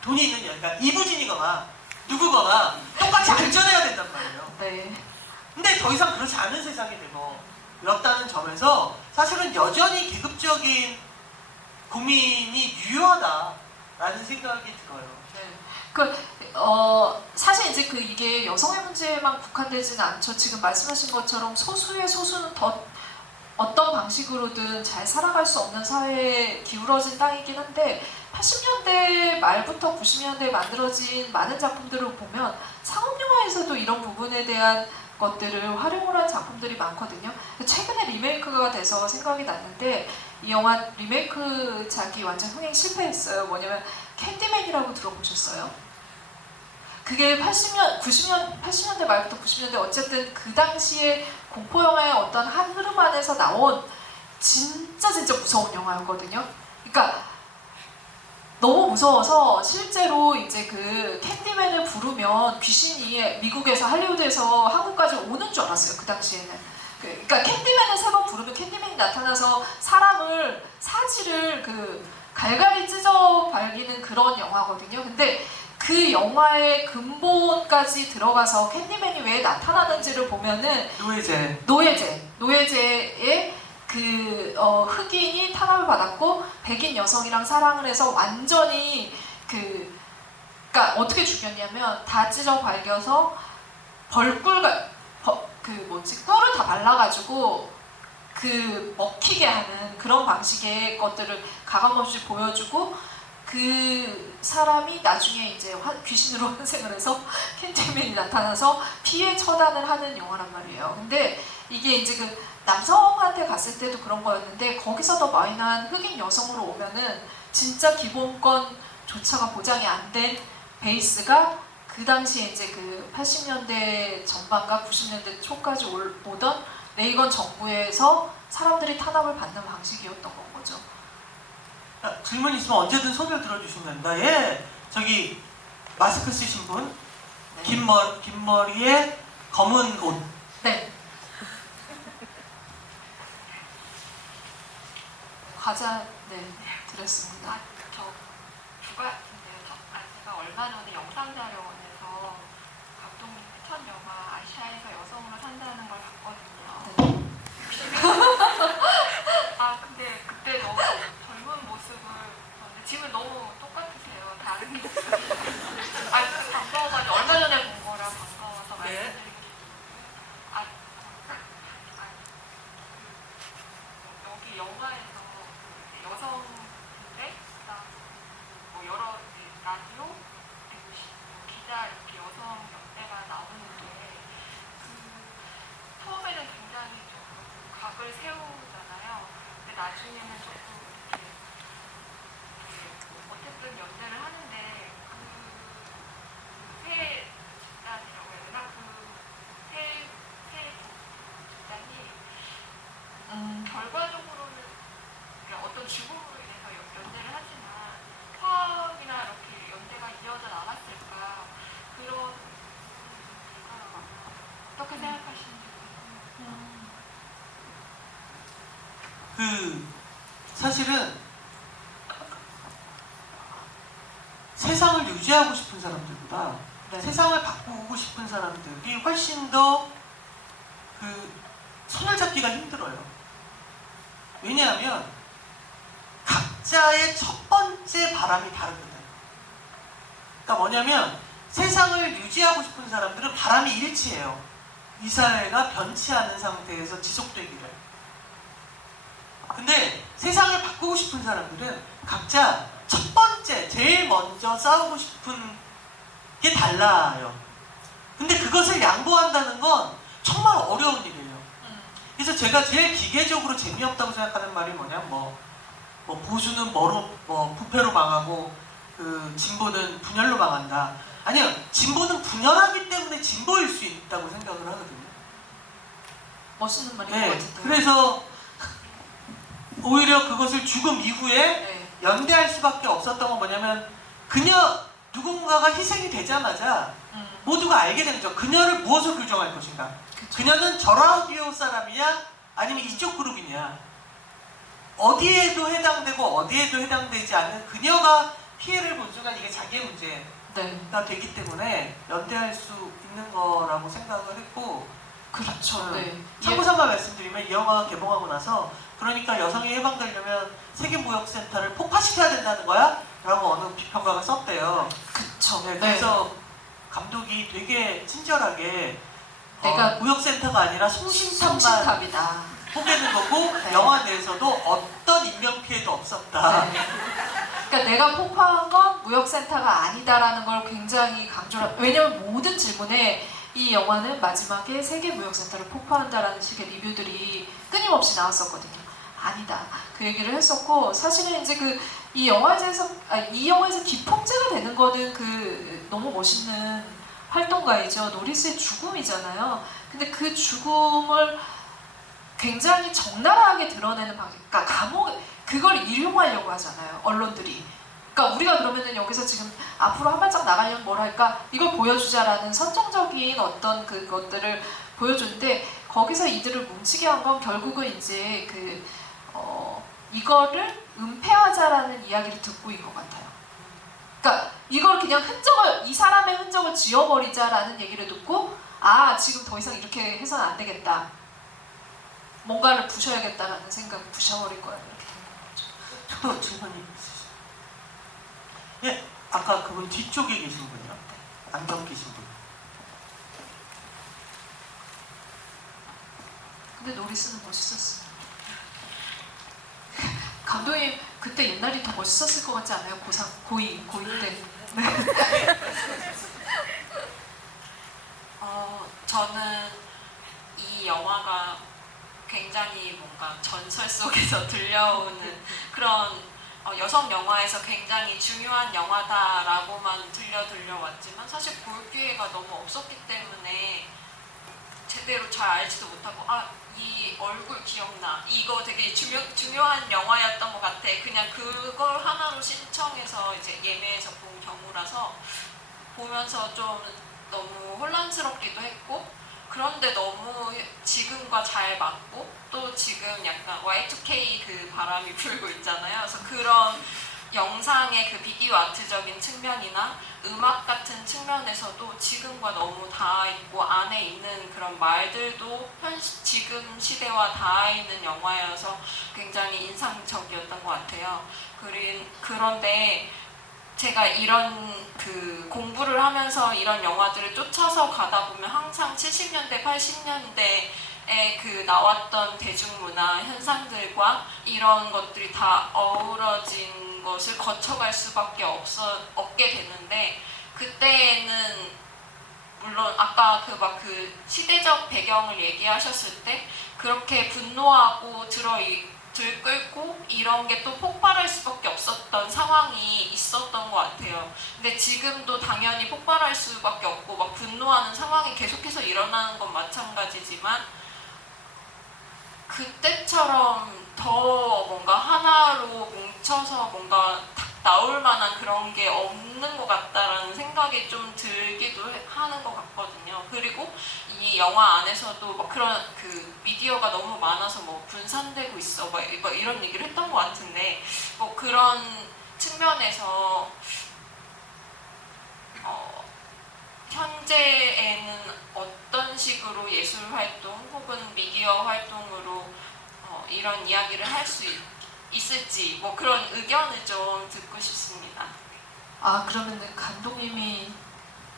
돈이 있는 여성, 그러니까 이부진이거나 누구거나 똑같이 안전해야 된단 말이에요. 네. 근데 더 이상 그렇지 않은 세상이 되었다는 점에서 사실은 여전히 계급적인 고민이 유효하다라는 생각이 들어요. 네. 사실 이제 이게 여성의 문제에만 국한되지는 않죠. 지금 말씀하신 것처럼 소수의 소수는 더 어떤 방식으로든 잘 살아갈 수 없는 사회에 기울어진 땅이긴 한데 80년대 말부터 90년대에 만들어진 많은 작품들을 보면 상업영화에서도 이런 부분에 대한 것들을 활용을 한 작품들이 많거든요. 최근에 리메이크가 돼서 생각이 났는데 이 영화 리메이크작이 완전 흥행 실패했어요. 뭐냐면 캔디맨이라고 들어보셨어요? 그게 80년대 말부터 90년대 어쨌든 그 당시에 공포영화의 어떤 한 흐름 안에서 나온 진짜 무서운 영화였거든요. 그러니까 너무 무서워서 실제로 이제 그 캔디맨을 부르면 귀신이 미국에서 할리우드에서 한국까지 오는 줄 알았어요. 그 당시에는. 그러니까 캔디맨을 3번 부르면 캔디맨이 나타나서 사지를 갈갈이 찢어 발기는 그런 영화거든요. 근데 그 영화의 근본까지 들어가서 캔디맨이 왜 나타나는지를 보면은 노예제의 흑인이 탄압을 받았고 백인 여성이랑 사랑을 해서 완전히 그러니까 어떻게 죽였냐면 다 찢어 발겨서 꿀을 다 발라가지고 먹히게 하는 그런 방식의 것들을 가감없이 보여주고 그 사람이 나중에 이제 귀신으로 환생을 해서 캔디맨이 나타나서 피해 처단을 하는 영화란 말이에요. 근데 이게 이제 남성한테 갔을 때도 그런 거였는데 거기서 더 마이너한 흑인 여성으로 오면은 진짜 기본권조차가 보장이 안 된 베이스가 그 당시에 이제 80년대 전반과 90년대 초까지 오던 레이건 정부에서 사람들이 탄압을 받는 방식이었던 건 거죠. 질문 있으면 언제든 손을 들어주시면 됩니다. 예, 저기 마스크 쓰신 분, 네. 긴 머리에 검은 옷. 네. 과자 드렸습니다. 저 같은데요. 제가 얼마 전에 영상자료원에서 감독님의 첫 영화 아시아에서 여성으로 산다는 걸 봤거든요. 근데 그때 너무 젊은 모습을 봤는데 지금 너무 똑같으세요. 다른 모습. 반가워가지고 얼마 전에 본 거라 반가워서 말씀드리고 싶어요. 여기 영화에서 여성인데 여러 라디오 그리고 기자 이렇게 여성 연대가 나오는데 처음에는 굉장히 좀 각을 세우잖아요. 근데 나중에는 조금 이렇게 어쨌든 연대를 하는데 새 집단이라고 해야 되나? 새 집단이 결과적으로는 어떤 죽음으로 인해서 연대를 하지만 화학이나 이렇게 연대가 이어져 나갔을까 그런 어떻게 생각하시는지 사실은 세상을 유지하고 싶은 사람들보다 세상을 바꾸고 싶은 사람들이 훨씬 더 손을 잡기가 힘들어요. 왜냐하면 각자의 첫 번째 바람이 다르거든. 그러니까 뭐냐면 세상을 유지하고 싶은 사람들은 바람이 일치해요. 이 사회가 변치 않은 상태에서 지속되기를. 근데 세상을 바꾸고 싶은 사람들은 각자 첫 번째, 제일 먼저 싸우고 싶은 게 달라요. 근데 그것을 양보한다는 건 정말 어려운 일이에요. 그래서 제가 제일 기계적으로 재미없다고 생각하는 말이 뭐냐면 뭐 보수는 부패로 망하고 그 진보는 분열로 망한다. 아니요, 진보는 분열하기 때문에 진보일 수 있다고 생각을 하거든요. 멋있는 말인 것 네, 같은데. 그래서 오히려 그것을 죽음 이후에 네. 연대할 수밖에 없었던 건 뭐냐면 누군가가 희생이 되자마자 모두가 알게 된 거죠. 그녀를 무엇으로 규정할 것인가. 그쵸. 그녀는 저라디오 사람이냐 아니면 이쪽 그룹이냐. 어디에도 해당되고 어디에도 해당되지 않는 그녀가 피해를 본 순간 이게 자기의 문제가 네. 되기 때문에 연대할 수 있는 거라고 생각을 했고, 그렇죠. 네. 참고삼아 말씀드리면 이 영화가 개봉하고 나서 그러니까 여성이 해방되려면 세계무역센터를 폭파시켜야 된다는 거야? 라고 어느 비평가가 썼대요. 그쵸. 네, 네. 그래서 감독이 되게 친절하게 내가 무역센터가 아니라 송신탑만 성신탑이다. 포개는 거고 네. 영화 내에서도 어떤 인명피해도 없었다. 네. 그러니까 내가 폭파한 건 무역센터가 아니다라는 걸 굉장히 강조를. 왜냐면 모든 질문에 이 영화는 마지막에 세계무역센터를 폭파한다라는 식의 리뷰들이 끊임없이 나왔었거든요. 아니다. 그 얘기를 했었고, 사실은 이제 이 영화에서 기폭제가 되는 거는 너무 멋있는 활동가이죠. 노리스의 죽음이잖아요. 근데 그 죽음을 굉장히 적나라하게 드러내는 방식. 그러니까 그걸 이용하려고 하잖아요. 언론들이. 그러니까 우리가 그러면은 여기서 지금 앞으로 한 발짝 나가려면 뭘 할까? 이걸 보여주자라는 선정적인 어떤 그것들을 보여주는데, 거기서 이들을 뭉치게 한 건 결국은 이제 이거를 은폐하자라는 이야기를 듣고인 것 같아요. 그러니까 이걸 그냥 이 사람의 흔적을 지워버리자라는 얘기를 듣고, 지금 더 이상 이렇게 해서는 안 되겠다. 뭔가를 부셔야겠다라는 생각을 부셔버릴 거야. 이렇게 된 거죠. 또 질문이 있으시죠? 예, 아까 그분 뒤쪽에 계신 분이요. 안경 끼신 분. 근데 노리스는 멋있었어요. 감독님 그때 옛날이 더 멋있었을 것 같지 않아요? 고2 때. 네. 저는 이 영화가 굉장히 뭔가 전설 속에서 들려오는 그런 여성 영화에서 굉장히 중요한 영화다라고만 들려왔지만 사실 볼 기회가 너무 없었기 때문에 제대로 잘 알지도 못하고 이 얼굴 기억나, 이거 되게 중요한 영화였던 것 같아, 그냥 그걸 하나로 신청해서 이제 예매해서 본 경우라서 보면서 좀 너무 혼란스럽기도 했고, 그런데 너무 지금과 잘 맞고, 또 지금 약간 Y2K 그 바람이 불고 있잖아요. 그래서 그런 영상의 그 비디오 아트적인 측면이나 음악 같은 측면에서도 지금과 너무 닿아 있고, 안에 있는 그런 말들도 지금 시대와 닿아 있는 영화여서 굉장히 인상적이었던 것 같아요. 그런데 제가 이런 공부를 하면서 이런 영화들을 쫓아서 가다 보면 항상 70년대, 80년대에 나왔던 대중문화 현상들과 이런 것들이 다 어우러진 것을 거쳐갈 수밖에 없게 되는데, 그때는 물론 아까 그 시대적 배경을 얘기하셨을 때 그렇게 분노하고 들끓고 이런 게 또 폭발할 수밖에 없었던 상황이 있었던 것 같아요. 근데 지금도 당연히 폭발할 수밖에 없고 막 분노하는 상황이 계속해서 일어나는 건 마찬가지지만, 그때처럼 더 뭔가 하나로 뭉쳐서 뭔가 딱 나올 만한 그런 게 없는 것 같다라는 생각이 좀 들기도 하는 것 같거든요. 그리고 이 영화 안에서도 막 그런 미디어가 너무 많아서 분산되고 있어 막 이런 얘기를 했던 것 같은데, 그런 측면에서 현재에는 어떤 식으로 예술 활동 혹은 미디어 활동으로 이런 이야기를 할 수 있을지 그런 의견을 좀 듣고 싶습니다. 그러면은 감독님이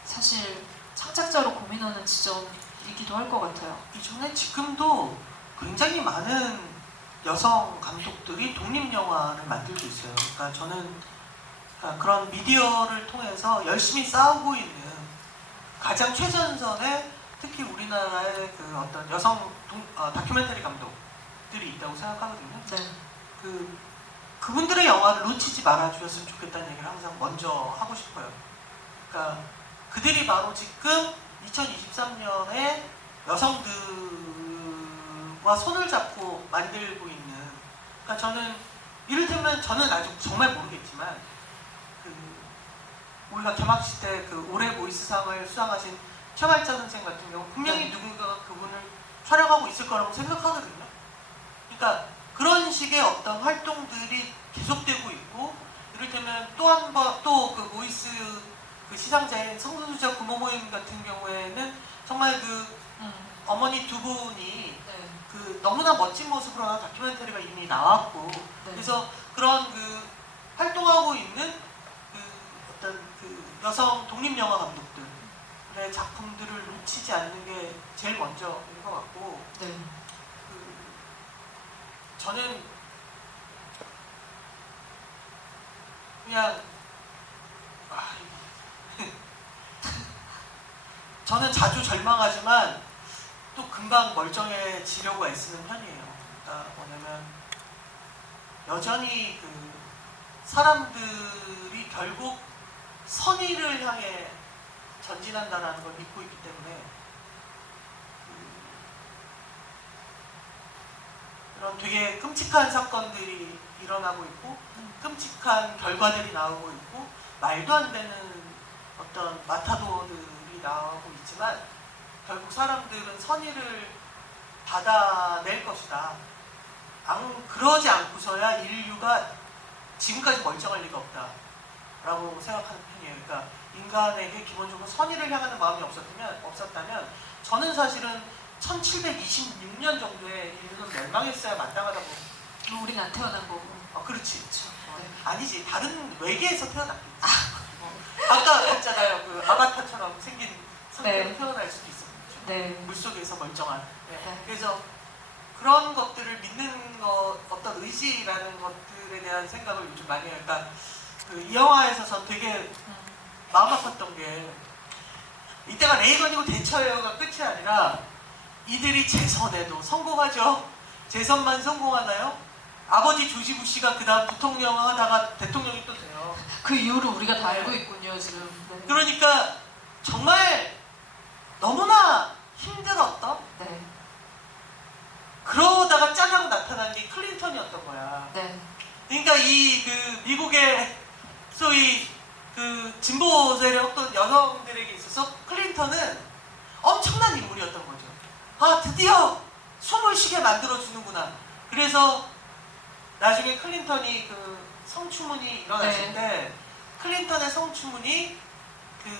사실 창작자로 고민하는 지점이 이기도 할 것 같아요. 이전에 지금도 굉장히 많은 여성 감독들이 독립 영화를 만들고 있어요. 그러니까 저는 그런 미디어를 통해서 열심히 싸우고 있는 가장 최전선에 특히 우리나라의 그 어떤 여성 다큐멘터리 감독들이 있다고 생각하거든요. 네. 그분들의 영화를 놓치지 말아주셨으면 좋겠다는 얘기를 항상 먼저 하고 싶어요. 그러니까 그들이 바로 지금 2023년에 여성들과 손을 잡고 만들고 있는, 그러니까 저는 이를테면 저는 아직 정말 모르겠지만 우리가 개막식 때 그 올해 보이스상을 수상하신 최말자 선생 같은 경우 분명히 누군가가 그분을 촬영하고 있을 거라고 생각하거든요. 그러니까 그런 식의 어떤 활동들이 계속되고 있고, 이를테면 또 한 번 또 그 보이스 그 시상자인 성소수자 부모 모임 같은 경우에는 정말 어머니 두 분이 네. 너무나 멋진 모습으로 하는 다큐멘터리가 이미 나왔고, 네. 그래서 그런 활동하고 있는 어떤 여성 독립 영화 감독들의 작품들을 놓치지 않는 게 제일 먼저인 것 같고, 네. 저는 그냥 저는 자주 절망하지만 또 금방 멀쩡해지려고 애쓰는 편이에요. 그러니까 뭐냐면 여전히 사람들이 결국 선의를 향해 전진한다는 걸 믿고 있기 때문에 그런 되게 끔찍한 사건들이 일어나고 있고 끔찍한 결과들이 나오고 있고 말도 안 되는 어떤 마타도들이 나오고 있지만 결국 사람들은 선의를 받아낼 것이다. 그러지 않고서야 인류가 지금까지 멀쩡할 리가 없다 라고 생각하는 편이에요. 그러니까 인간에게 기본적으로 선의를 향하는 마음이 없었다면 저는 사실은 1726년 정도에 인류는 멸망했어야 마땅하다고. 우리는 안 태어난 거고. 그렇지. 네. 아니지, 다른 외계에서 태어났겠지. 아까 했잖아요. 아바타처럼 생긴 상태로 네. 태어날 수도 있었죠. 네. 물속에서 멀쩡한. 네. 네. 그래서 그런 것들을 믿는 어떤 의지라는 것들에 대한 생각을 요즘 많이 해요. 그러니까 이 영화에서 전 되게 마음 아팠던 게 이때가 레이건이고 대처가 끝이 아니라 이들이 재선에도 성공하죠. 재선만 성공하나요? 아버지 조지 부시가 그 다음 부통령 하다가 대통령이 또 돼요. 그 이유를 우리가 다 알고 있군요 지금. 네. 그러니까 정말 너무나 힘들었던, 네. 그러다가 짠 하고 나타난 게 클린턴이었던 거야. 네. 그러니까 미국의 소위 진보 세력 어떤 여성들에게 있어서 클린턴은 엄청난 인물이었던 거죠. 드디어 숨을 쉬게 만들어주는구나. 그래서 나중에 클린턴이 성추문이 일어났을 때 클린턴의 성추문이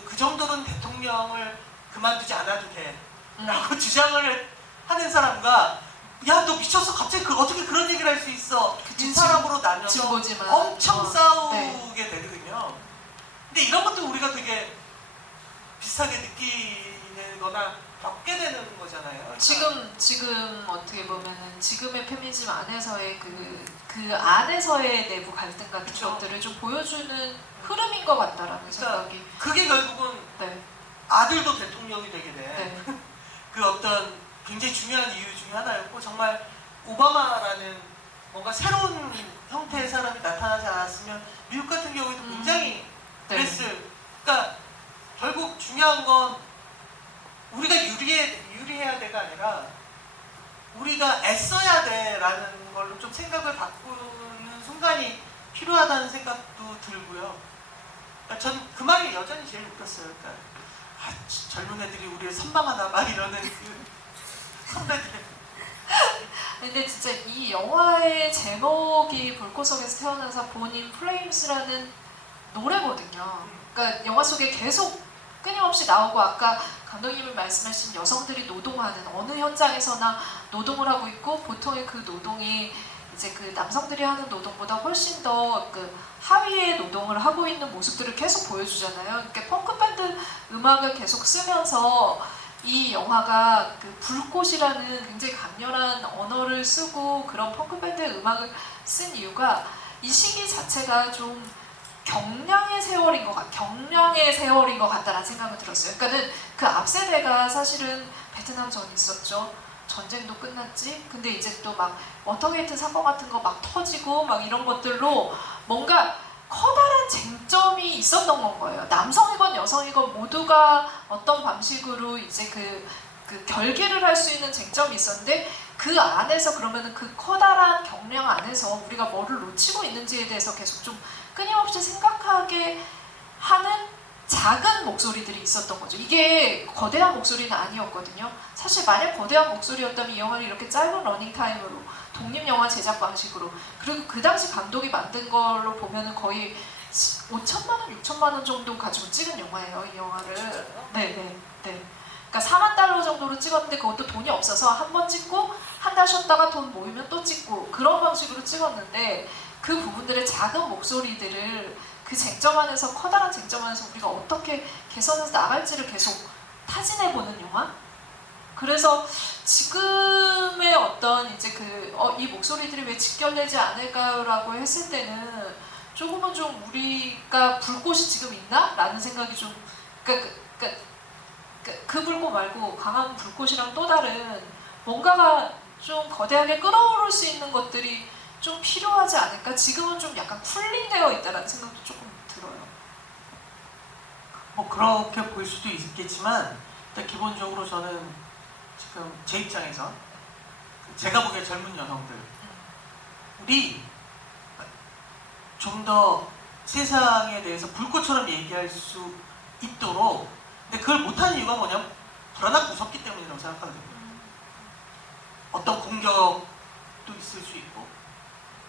그 정도는 대통령을 그만두지 않아도 돼 라고 주장을 하는 사람과 야 너 미쳤어 갑자기 어떻게 그런 얘기를 할 수 있어 이 사람으로 나뉘어서 진보지만. 엄청 싸우게 네. 되거든요. 근데 이런 것도 우리가 되게 비슷하게 느끼는 거나 겪게 되는 거잖아요. 그러니까 지금 어떻게 보면은 지금의 페미니즘 안에서의 그 안에서의 내부 갈등 같은 그쵸. 것들을 좀 보여주는 흐름인 것 같다라는 생각이. 그게 결국은 네. 아들도 대통령이 되게 돼. 네. 그 어떤 굉장히 중요한 이유 중에 하나였고, 정말 오바마라는 뭔가 새로운 형태의 사람이 나타나지 않았으면 미국 같은 경우에도 굉장히 그랬을. 그러니까 결국 중요한 건 우리가 유리해야 돼가 아니라 우리가 애써야 돼라는 걸로 좀 생각을 바꾸는 순간이 필요하다는 생각도 들고요. 그러니까 전 그 말이 여전히 제일 웃겼어요. 그러니까 젊은 애들이 우리를 선방하나 막 이러는 선배들. 근데 진짜 이 영화의 제목이 불꽃속에서 태어나서 본인 플레임스라는 노래거든요. 그러니까 영화 속에 계속 끊임없이 나오고, 아까 감독님이 말씀하신 여성들이 노동하는 어느 현장에서나 노동을 하고 있고, 보통의 그 노동이 이제 그 남성들이 하는 노동보다 훨씬 더 하위의 노동을 하고 있는 모습들을 계속 보여주잖아요. 그러니까 펑크 밴드 음악을 계속 쓰면서 이 영화가 그 불꽃이라는 굉장히 강렬한 언어를 쓰고 그런 펑크밴드의 음악을 쓴 이유가 이 시기 자체가 좀 경량의 세월인 것 같다라는 생각이 들었어요. 그러니까는 그 앞세대가 사실은 베트남 전이 있었죠. 전쟁도 끝났지. 근데 이제 또 막 워터게이트 사건 같은 거 막 터지고 막 이런 것들로 뭔가 커다란 쟁점이 있었던 건 거예요. 남성이건 여성이건 모두가 어떤 방식으로 이제 그 결계를 할 수 있는 쟁점이 있었는데 그 안에서 그러면은 그 커다란 경량 안에서 우리가 뭐를 놓치고 있는지에 대해서 계속 좀 끊임없이 생각하게 하는 작은 목소리들이 있었던 거죠. 이게 거대한 목소리는 아니었거든요. 사실 만약 거대한 목소리였다면 이 영화를 이렇게 짧은 러닝타임으로 독립영화 제작 방식으로 그리고 그 당시 감독이 만든 걸로 보면은 거의 5천만 원, 6천만 원 정도 가지고 찍은 영화예요. 이 영화를. 네. 그러니까 4만 달러 정도로 찍었는데 그것도 돈이 없어서 한 번 찍고 한 달 쉬었다가 돈 모이면 또 찍고 그런 방식으로 찍었는데 그 부분들의 작은 목소리들을 그 쟁점 안에서 커다란 쟁점 안에서 우리가 어떻게 개선해서 나갈지를 계속 타진해보는 영화? 그래서 지금의 어떤 이제 이 목소리들이 왜 직결되지 않을까요라고 했을 때는 조금은 좀 우리가 불꽃이 지금 있나? 라는 생각이 좀 그 불꽃 말고 강한 불꽃이랑 또 다른 뭔가가 좀 거대하게 끌어오를 수 있는 것들이 좀 필요하지 않을까? 지금은 좀 약간 쿨링되어 있다라는 생각도 조금 들어요. 뭐 그렇게 보일 수도 있겠지만 일단 기본적으로 저는 지금 제 입장에서 제가 보기에 젊은 여성들 우리 좀 더 세상에 대해서 불꽃처럼 얘기할 수 있도록 근데 그걸 못하는 이유가 뭐냐면 불안하고 무섭기 때문이라고 생각하거든요. 어떤 공격도 있을 수 있고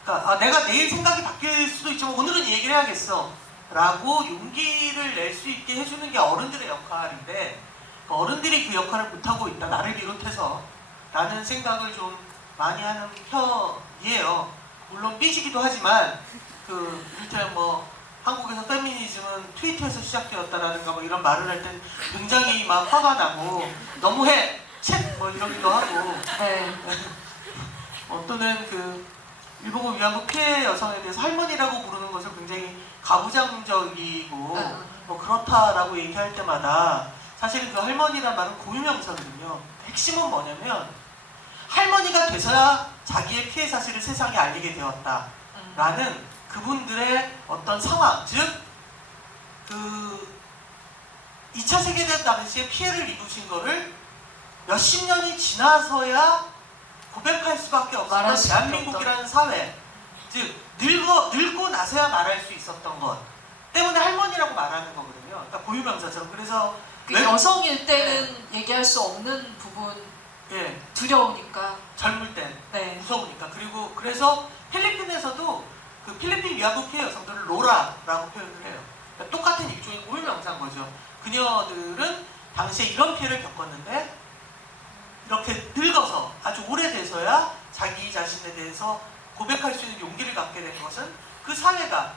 그러니까 내가 내일 생각이 바뀔 수도 있지만 오늘은 이 얘기를 해야겠어 라고 용기를 낼 수 있게 해주는 게 어른들의 역할인데 어른들이 그 역할을 못하고 있다 나를 비롯해서 라는 생각을 좀 많이 하는 편이에요. 물론 삐지기도 하지만 이를테면 뭐 한국에서 페미니즘은 트위터에서 시작되었다라든가 뭐 이런 말을 할 땐 굉장히 막 화가 나고 너무해 책 뭐 이러기도 하고 네. 또는 일본군 위안부 피해 여성에 대해서 할머니라고 부르는 것을 굉장히 가부장적이고 뭐 그렇다라고 얘기할 때마다 사실 그 할머니란 말은 고유명사거든요. 핵심은 뭐냐면 할머니가 돼서야 자기의 피해 사실을 세상에 알리게 되었다라는 그분들의 어떤 상황, 즉 2차 세계대전 당시에 피해를 입으신 거를 몇십 년이 지나서야 고백할 수밖에 없었던 대한민국이라는 사회, 즉 늙고 나서야 말할 수 있었던 것 때문에 할머니라고 말하는 거거든요. 그러니까 고유명사처럼. 그래서 여성일 때는 얘기할 수 없는 부분, 예, 두려우니까, 젊을 땐 네. 무서우니까. 그리고 그래서 필리핀에서도 그 필리핀 위안부 피해 여성들을 로라라고 표현을 해요. 그러니까 똑같은 일종의 고유명사인 거죠. 그녀들은 당시에 이런 피해를 겪었는데 이렇게 늙어서 아주 오래돼서야 자기 자신에 대해서 고백할 수 있는 용기를 갖게 된 것은 그 사회가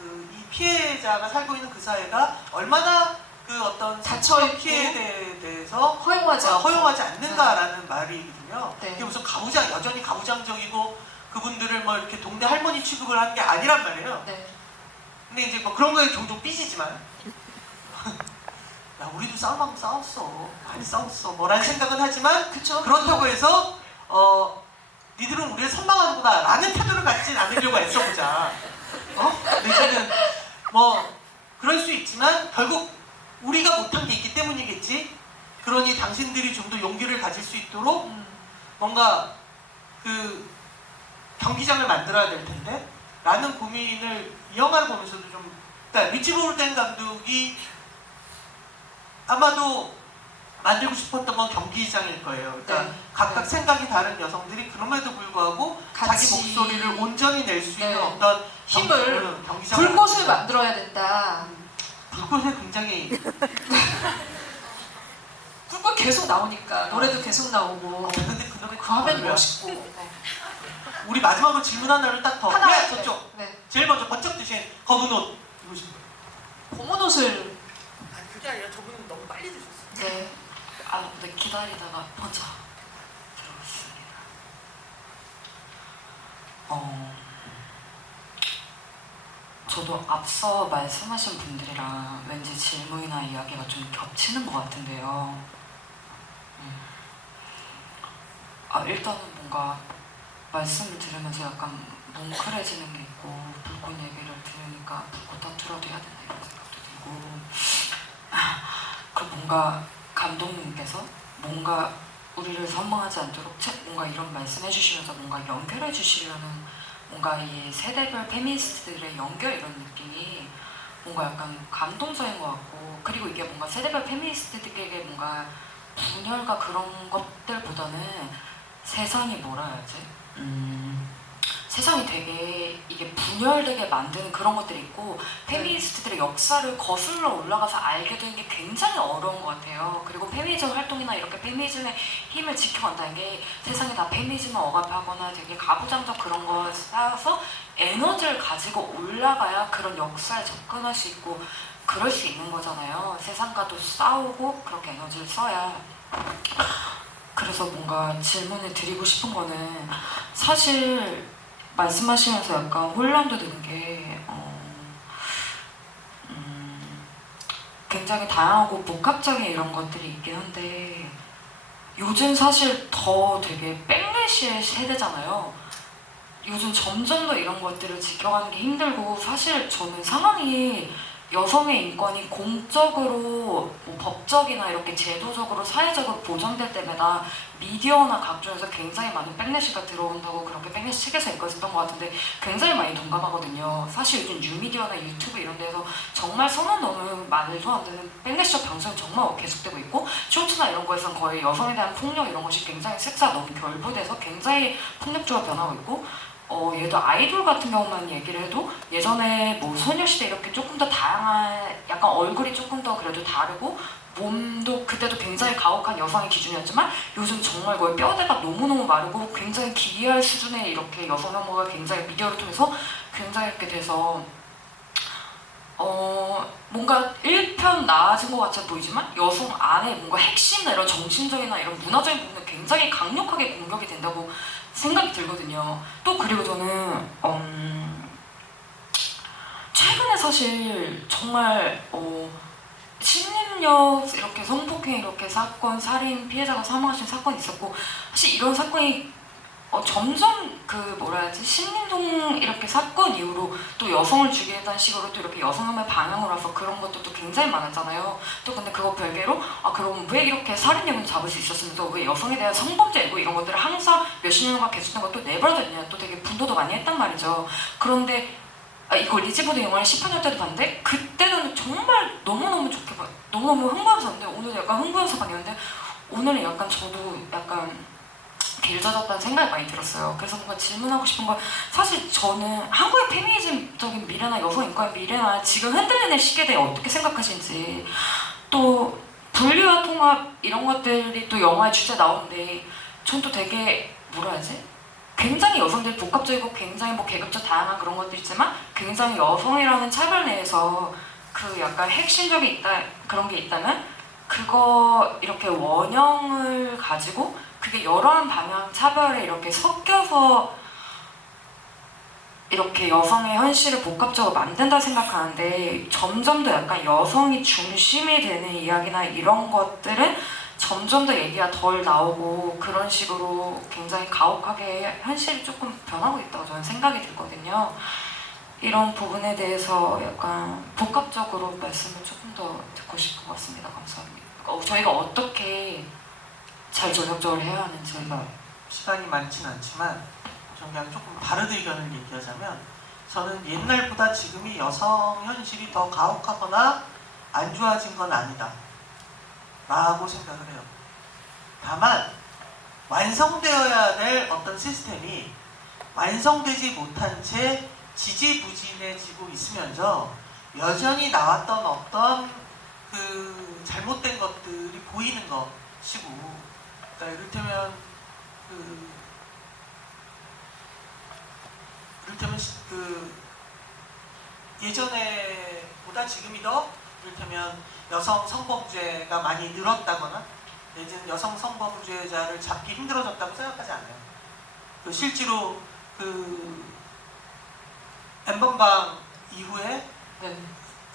이 피해자가 살고 있는 그 사회가 얼마나 그 어떤 닫혀있고 피해에 대해서 허용하지 않는가라는 말이거든요. 네. 이게 무슨 여전히 가부장적이고 그분들을 뭐 이렇게 동네 할머니 취급을 하는 게 아니란 말이에요. 네. 근데 이제 뭐 그런 거에 종종 삐지지만 야 우리도 싸움하고 싸웠어 많이 싸웠어 뭐라는 생각은 하지만 그쵸? 그렇다고 해서 니들은 우리를 선망하는구나 라는 태도를 갖진 않으려고 애써보자. 내지는 뭐 그럴 수 있지만 결국 우리가 못한 게 있기 때문이겠지. 그러니 당신들이 좀 더 용기를 가질 수 있도록 뭔가 경기장을 만들어야 될 텐데 라는 고민을 이 영화를 보면서도 좀 그러니까 리치 볼덴 감독이 아마도 만들고 싶었던 건 경기장일 거예요. 그러니까 네. 각각 생각이 다른 여성들이 그럼에도 불구하고 같이 자기 목소리를 온전히 낼 수 있는 네. 어떤 힘을 경기장을 불꽃을 만들어야 된다. 불꽃에 굉장히 불꽃 계속 나오니까 노래도 계속 나오고 근데 그 노래 그 화면이 뭐야? 멋있고. 네. 우리 마지막으로 질문 하나를 딱 더. 하나 저쪽. 네. 제일 먼저 번쩍 드신 검은 옷 입으신 분. 검은 옷을 아니 그게 아니라 저분은 너무 빨리 드셨어요. 네. 네, 기다리다가 먼저 들어봤습니다. 저도 앞서 말씀하신 분들이랑 왠지 질문이나 이야기가 좀 겹치는 것 같은데요. 일단은 뭔가 말씀을 들으면서 약간 뭉클해지는 게 있고, 불꽃 얘기를 들으니까 불꽃 터트려도 해야 된다 이런 생각도 들고, 그 뭔가 감독님께서 뭔가 우리를 선망하지 않도록 뭔가 이런 말씀해 주시면서 뭔가 연결해 주시려는 뭔가 이 세대별 페미니스트들의 연결 이런 느낌이 뭔가 약간 감동적인 것 같고, 그리고 이게 뭔가 세대별 페미니스트들에게 뭔가 분열과 그런 것들보다는 세상이 뭐라 해야지? 세상이 되게 이게 분열되게 만드는 그런 것들이 있고, 페미니스트들의 역사를 거슬러 올라가서 알게 되는 게 굉장히 어려운 것 같아요. 그리고 페미니즘 활동이나 이렇게 페미니즘의 힘을 지켜간다는 게 세상에 다 페미니즘을 억압하거나 되게 가부장적 그런 거 쌓아서 에너지를 가지고 올라가야 그런 역사에 접근할 수 있고 그럴 수 있는 거잖아요. 세상과도 싸우고 그렇게 에너지를 써야. 그래서 뭔가 질문을 드리고 싶은 거는, 사실 말씀하시면서 약간 혼란도 드는 게 굉장히 다양하고 복합적인 이런 것들이 있긴 한데, 요즘 사실 더 되게 백래시의 세대잖아요. 요즘 점점 더 이런 것들을 지켜가는 게 힘들고, 사실 저는 상황이 여성의 인권이 공적으로 뭐 법적이나 이렇게 제도적으로 사회적으로 보장될 때마다 미디어나 각종에서 굉장히 많은 백래시가 들어온다고 그렇게 백래시 책에서 읽었던 것 같은데 굉장히 많이 동감하거든요. 사실 요즘 뉴미디어나 유튜브 이런 데서 정말 선언 넘는 말도 안 되는 백래시적 방송이 정말 계속되고 있고, 쇼츠나 이런 거에서는 거의 여성에 대한 폭력 이런 것이 굉장히 섹스가 너무 결부돼서 굉장히 폭력적으로 변하고 있고, 얘도 아이돌 같은 경우만 얘기를 해도 예전에 뭐 소녀시대 이렇게 조금 더 다양한, 약간 얼굴이 조금 더 그래도 다르고 몸도 그때도 굉장히 가혹한 여성의 기준이었지만 요즘 정말 거의 뼈대가 너무너무 마르고 굉장히 기이할 수준의 이렇게 여성 혐오가 굉장히 미디어를 통해서 굉장히 이렇게 돼서 뭔가 1편 나아진 것 같아 보이지만 여성 안에 뭔가 핵심이나 이런 정신적이나 이런 문화적인 부분은 굉장히 강력하게 공격이 된다고 생각이 들거든요. 또 그리고 저는 최근에 사실 정말 신림역 이렇게 성폭행 이렇게 사건, 살인 피해자가 사망하신 사건이 있었고, 사실 이런 사건이 점점 그 뭐라 해야지, 신림동 이렇게 사건 이후로 또 여성을 죽이겠다는 식으로 또 이렇게 여성혐오의 방향으로 와서 그런 것들도 굉장히 많았잖아요. 또 근데 그거 별개로 그럼 왜 이렇게 살인범을 잡을 수 있었으면서 왜 여성에 대한 성범죄고 이런 것들을 항상 몇십 년간 계속된 것도 내버려뒀냐, 또 되게 분노도 많이 했단 말이죠. 그런데 이거 리즈보드 영화를 10년 때도 봤는데 그때는 정말 너무너무 좋게 너무너무 흥분해서 봤는데 오늘 약간 흥분해서 봤는데 오늘은 약간 저도 약간 길져졌다는 생각이 많이 들었어요. 그래서 뭔가 질문하고 싶은 건, 사실 저는 한국의 페미니즘적인 미래나 여성 인권의 미래나 지금 흔들리는 시기에 대해 어떻게 생각하시는지, 또 분리와 통합 이런 것들이 또 영화의 주제 나오는데 전 또 되게 뭐라 해야지? 굉장히 여성들이 복합적이고 굉장히 뭐 계급적 다양한 그런 것들이 있지만 굉장히 여성이라는 차별 내에서 그 약간 핵심적인 그런 게 있다면 그거 이렇게 원형을 가지고 그게 여러한 방향 차별에 이렇게 섞여서 이렇게 여성의 현실을 복합적으로 만든다 생각하는데, 점점 더 약간 여성이 중심이 되는 이야기나 이런 것들은 점점 더 얘기가 덜 나오고 그런 식으로 굉장히 가혹하게 현실이 조금 변하고 있다고 저는 생각이 들거든요. 이런 부분에 대해서 약간 복합적으로 말씀을 조금 더 듣고 싶은 것 같습니다. 감사합니다. 저희가 어떻게 잘 전형적으로 해야 하는지. 시간이 많진 않지만 그냥 조금 다른 의견을 얘기하자면, 저는 옛날보다 지금이 여성 현실이 더 가혹하거나 안 좋아진 건 아니다 라고 생각을 해요. 다만 완성되어야 될 어떤 시스템이 완성되지 못한 채 지지부진해지고 있으면서 여전히 나왔던 어떤 그 잘못된 것들이 보이는 것이고, 그러니까 이를테면 예전에 보다 지금이 더 이를테면 여성 성범죄가 많이 늘었다거나 내지는 여성 성범죄자를 잡기 힘들어졌다고 생각하지 않아요. 그 실제로 그 엠번방 이후에 네.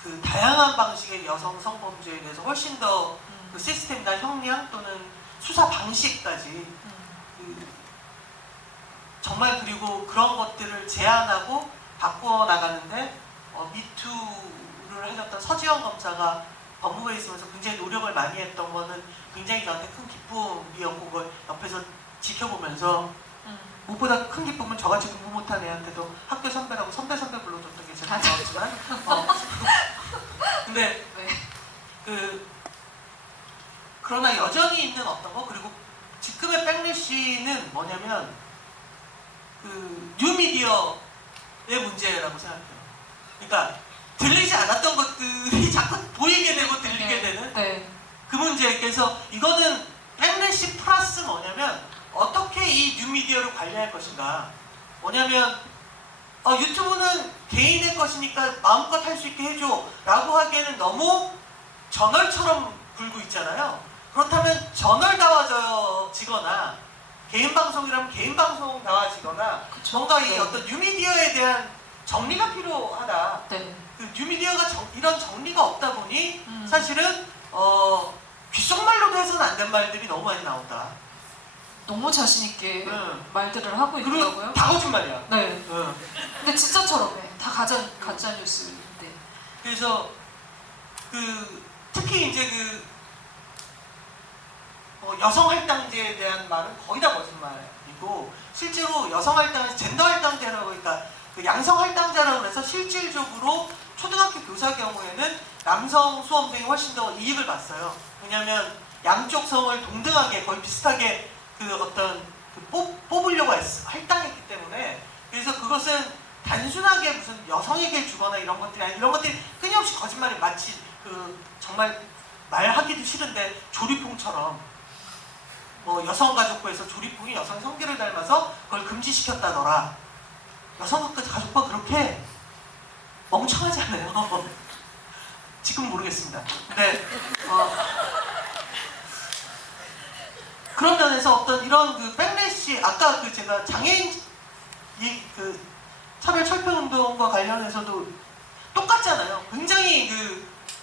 그 다양한 방식의 여성 성범죄에 대해서 훨씬 더 그 시스템이나 형량 또는 수사 방식까지 그 정말 그리고 그런 것들을 제한하고 바꾸어 나가는데 미투를 해줬던 서지영 검사가 법무부에 있으면서 굉장히 노력을 많이 했던 거는 굉장히 저한테 큰 기쁨이었고 그걸 옆에서 지켜보면서 무엇보다 큰 기쁨은 저같이 공부 못한 애한테도 학교 선배라고 선배 불러줬던 게 제일 고마웠지만 근데 네. 그러나 여전히 있는 어떤 거 그리고 지금의 백래시는 뭐냐면 그 뉴미디어의 문제라고 생각해요. 그러니까 들리지 않았던 것들이 자꾸 보이게 되고 들리게 되는 네. 그 문제. 그래서 이거는 백래시 플러스 뭐냐면 어떻게 이 뉴미디어를 관리할 것인가. 뭐냐면 유튜브는 개인의 것이니까 마음껏 할 수 있게 해줘 라고 하기에는 너무 저널처럼 굴고 있잖아요. 그렇다면 저널다워지거나 개인 방송이라면 개인 방송다워지거나 뭔가 이 네. 어떤 뉴미디어에 대한 정리가 필요하다. 네. 그 뉴미디어가 이런 정리가 없다 보니 사실은 귓속말로도 해서는 안 된 말들이 너무 많이 나온다. 너무 자신 있게 응. 말들을 하고 그리고 있더라고요. 다 거짓말이야. 네. 응. 근데 진짜처럼 해. 다 가짜 뉴스인데. 그래서 특히 이제 여성 할당제에 대한 말은 거의 다 거짓말이고 실제로 여성 할당, 젠더 할당제라고 그러니까 그 양성 할당제라고 해서 실질적으로 초등학교 교사 경우에는 남성 수험생이 훨씬 더 이익을 봤어요. 왜냐하면 양쪽 성을 동등하게 거의 비슷하게 뽑으려고 할당했기 때문에. 그래서 그것은 단순하게 무슨 여성에게 주거나 이런 것들이 아니라 이런 것들이 끊임없이 거짓말이 마치 정말 말하기도 싫은데 조리퐁처럼 여성가족부에서 조리퐁이 여성 성기를 닮아서 그걸 금지시켰다더라. 여성가족부가 그렇게 멍청하지 않아요. 지금 모르겠습니다. 근데 그런 면에서 어떤 이런 백래시 아까 제가 장애인 차별철폐운동과 관련해서도 똑같잖아요. 굉장히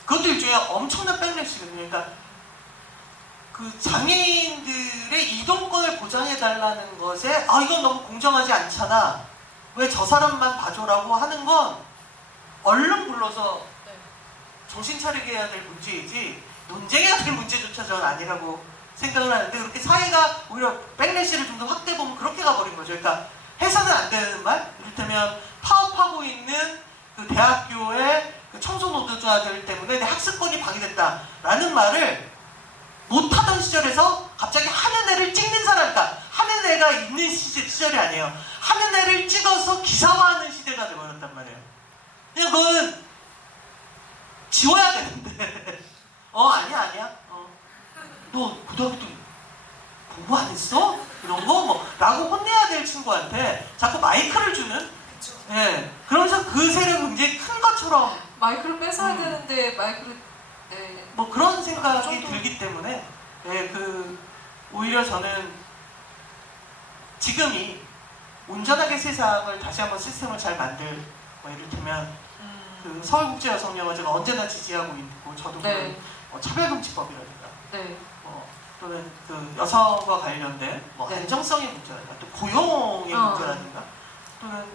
그것도 일종의 엄청난 백래시거든요. 그러니까 장애인들의 이동권을 보장해달라는 것에 이건 너무 공정하지 않잖아. 왜 저 사람만 봐줘라고 하는 건 얼른 불러서 정신 차리게 해야 될 문제이지 논쟁해야 될 문제조차 저는 아니라고 생각을 하는데 그렇게 사회가 오히려 백래시를 좀 더 확대보면 그렇게 가버린 거죠. 그러니까 해서는 안 되는 말, 이를테면 파업하고 있는 대학교의 청소 노동자들 때문에 내 학습권이 방해됐다라는 말을 못하던 시절에서 갑자기 하는 애를 찍는 사람, 그러니까 하는 애가 있는 시절이 아니에요. 하는 애를 찍어서 기사화하는 시대가 돼버렸단 말이에요. 그냥 그건 지워야 되는데 아니야 너 고등학교 때 공부 안 했어? 이런 거 라고 혼내야 될 친구한테 자꾸 마이크를 주는 그러면서 그 세력이 굉장히 큰 것처럼 마이크를 뺏어야 되는데 마이크를 그런 생각이 들기 때문에 오히려 저는 지금이 온전하게 세상을 다시 한번 시스템을 잘 만들 이를테면 서울국제여성영화제가 언제나 지지하고 있고 저도 네. 차별금지법이라든가 네. 또는 여성과 관련된 네. 안정성의 문제라든가 또 고용의 문제라든가 또는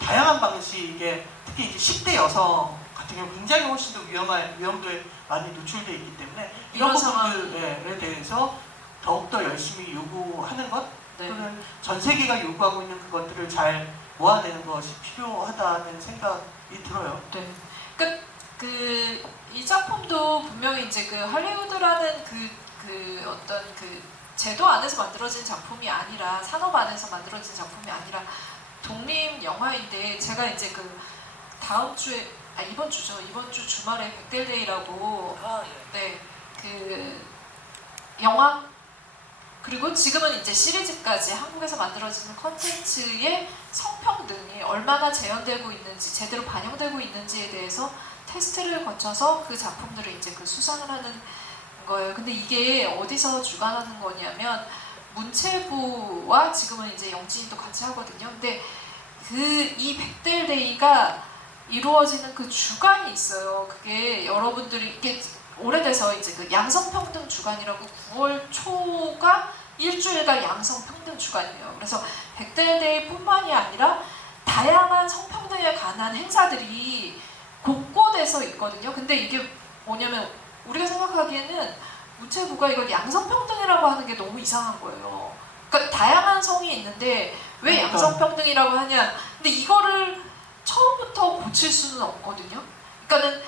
다양한 방식의 특히 이제 10대 여성 같은 경우 굉장히 훨씬 더 위험도에 많이 노출되어 있기 때문에 이런 부분들에 대해서 더욱더 열심히 요구하는 것 또는 전 세계가 요구하고 있는 그것들을 잘 모아내는 것이 필요하다는 생각이 들어요. 네. 이 작품도 분명히 이제 할리우드라는 어떤 제도 안에서 만들어진 작품이 아니라 산업 안에서 만들어진 작품이 아니라 독립 영화인데 제가 이제 다음 주에 이번 주 주말에 백델데이라고 영화 그리고 지금은 이제 시리즈까지 한국에서 만들어지는 콘텐츠의 성평등이 얼마나 재현되고 있는지 제대로 반영되고 있는지에 대해서 테스트를 거쳐서 그 작품들을 이제 수상을 하는 거예요. 근데 이게 어디서 주관하는 거냐면 문체부와 지금은 이제 영진이도 같이 하거든요. 근데 이 백델데이가 이루어지는 그 주간이 있어요. 그게 여러분들이 이게 오래돼서 이제 그 양성평등 주간이라고 9월 초가 일주일간 양성평등 주간이에요. 그래서 백델데이뿐만이 아니라 다양한 성평등에 관한 행사들이 곳곳에서 있거든요. 근데 이게 뭐냐면 우리가 생각하기에는 문체부가 이걸 양성평등이라고 하는 게 너무 이상한 거예요. 그러니까 다양한 성이 있는데 왜 양성평등이라고 하냐. 근데 이거를 처음부터 고칠 수는 없거든요. 그러니까는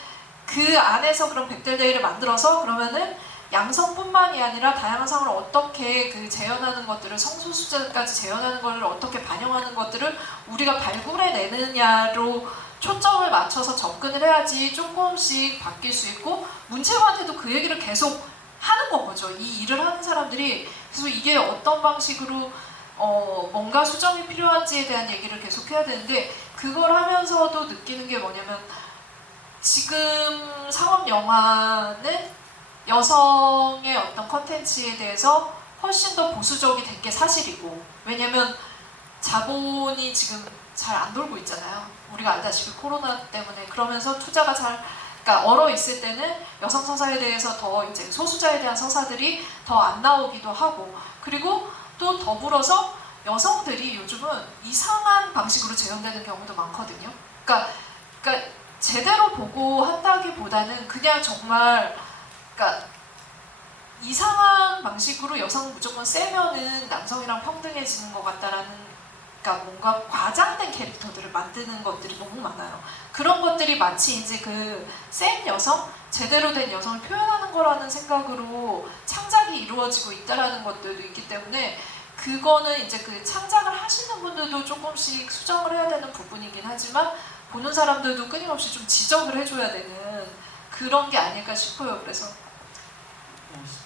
그 안에서 그런 백델데이를 만들어서 그러면은 양성뿐만이 아니라 다양한 성을 어떻게 그 재현하는 것들을 성소수자까지 재현하는 걸 어떻게 반영하는 것들을 우리가 발굴해내느냐로 초점을 맞춰서 접근을 해야지 조금씩 바뀔 수 있고 문체부한테도 그 얘기를 계속 하는 건 거죠. 이 일을 하는 사람들이. 그래서 이게 어떤 방식으로 뭔가 수정이 필요한지에 대한 얘기를 계속 해야 되는데 그걸 하면서도 느끼는 게 뭐냐면 지금 상업 영화는 여성의 어떤 컨텐츠에 대해서 훨씬 더 보수적이 된 게 사실이고 왜냐면 자본이 지금 잘 안 돌고 있잖아요. 우리가 알다시피 코로나 때문에. 그러면서 투자가 그러니까 얼어 있을 때는 여성 서사에 대해서 더 이제 소수자에 대한 서사들이 더 안 나오기도 하고 그리고 또 더불어서 여성들이 요즘은 이상한 방식으로 재현되는 경우도 많거든요. 그러니까 제대로 보고 한다기보다는 그냥 정말 그러니까 이상한 방식으로 여성은 무조건 세면은 남성이랑 평등해지는 것 같다라는 그러니까 뭔가 과장된 캐릭터들을 만드는 것들이 너무 많아요. 그런 것들이 마치 이제 그 센 여성, 제대로 된 여성을 표현하는 거라는 생각으로 창작이 이루어지고 있다라는 것들도 있기 때문에 그거는 이제 그 창작을 하시는 분들도 조금씩 수정을 해야 되는 부분이긴 하지만 보는 사람들도 끊임없이 좀 지적을 해줘야 되는 그런 게 아닐까 싶어요. 그래서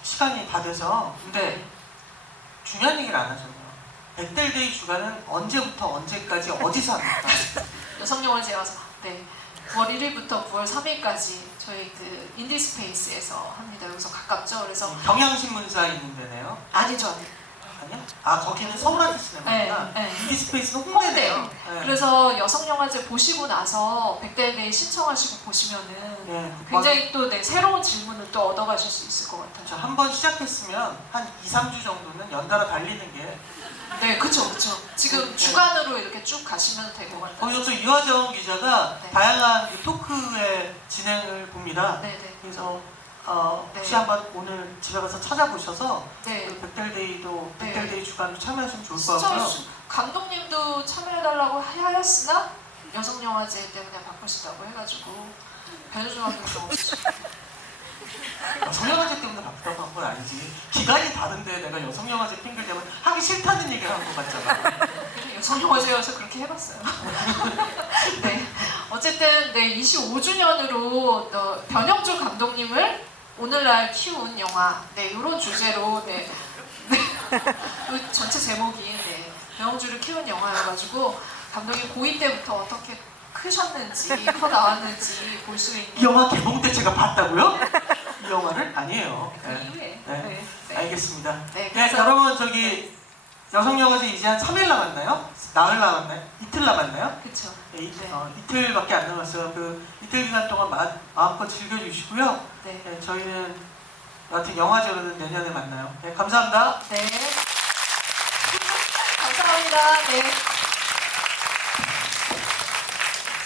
시간이 다 돼서 근데 중요한 얘기를 안 하잖아요. 백델데이 주간은 언제부터 언제까지 어디서 합니까? 여성영화제 와서 네 9월 1일부터 9월 3일까지 저희 그 인디스페이스에서 합니다. 여기서 가깝죠. 그래서 경향신문사 있는 데네요. 아니죠. 아니야? 아 거기는 서울아트 시네마구나. 네. 인디스페이스는 홍대네요. 홍대. 네. 그래서 여성영화제 보시고 나서 백델데이 신청하시고 보시면은 네, 굉장히 또 네, 새로운 질문을 또 얻어가실 수 있을 것 같아요. 한번 시작했으면 한 2, 3주 정도는 연달아 달리는 게 네, 그쵸. 지금 네. 주간으로 이렇게 쭉 가시면 될 것 같아요. 거기서 이화정 기자가 네. 다양한 그 토크의 진행을 봅니다. 네네. 그래서 혹시 네. 한번 오늘 집에 가서 찾아보셔서 네. 그 백델데이도 네. 백델데이 주간도 참여하시면 좋을 것 같고요. 감독님도 참여해달라고 하였으나 여성영화제 때문에 바쁘시다고 해가지고 변효중 감독님 없으시고 여성영화제 때문에 바쁘다고 한 건 아니지. 기간이 다른데 내가 여성영화제 핑계 대면 하기 싫다는 얘기를 한 것 같잖아. 여성영화제여서 그렇게 해봤어요. 네, 어쨌든 네 25주년으로 변영주 감독님을 오늘날 키운 영화 네 이런 주제로 그 전체 제목이 네, 변영주를 키운 영화여가지고 감독님 고2 때부터 어떻게 크셨는지 커 나왔는지 볼 수 있는 이 영화 개봉 때 제가 봤다고요? 이 영화를? 아니에요. 그 네. 이후에 네. 네. 알겠습니다. 네, 네, 그래서 여러분 저기 여성영화제 이제 한 3일 남았나요? 나흘 남았나요? 이틀 남았나요? 그쵸. 네, 네. 이틀밖에 안 남았어요. 그 이틀 기간 동안 마음껏 즐겨주시고요. 네. 네, 저희는 여하튼 영화제로는 내년에 만나요. 네, 감사합니다. 네. 감사합니다. 네.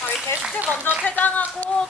저희 게스트 먼저 퇴장하고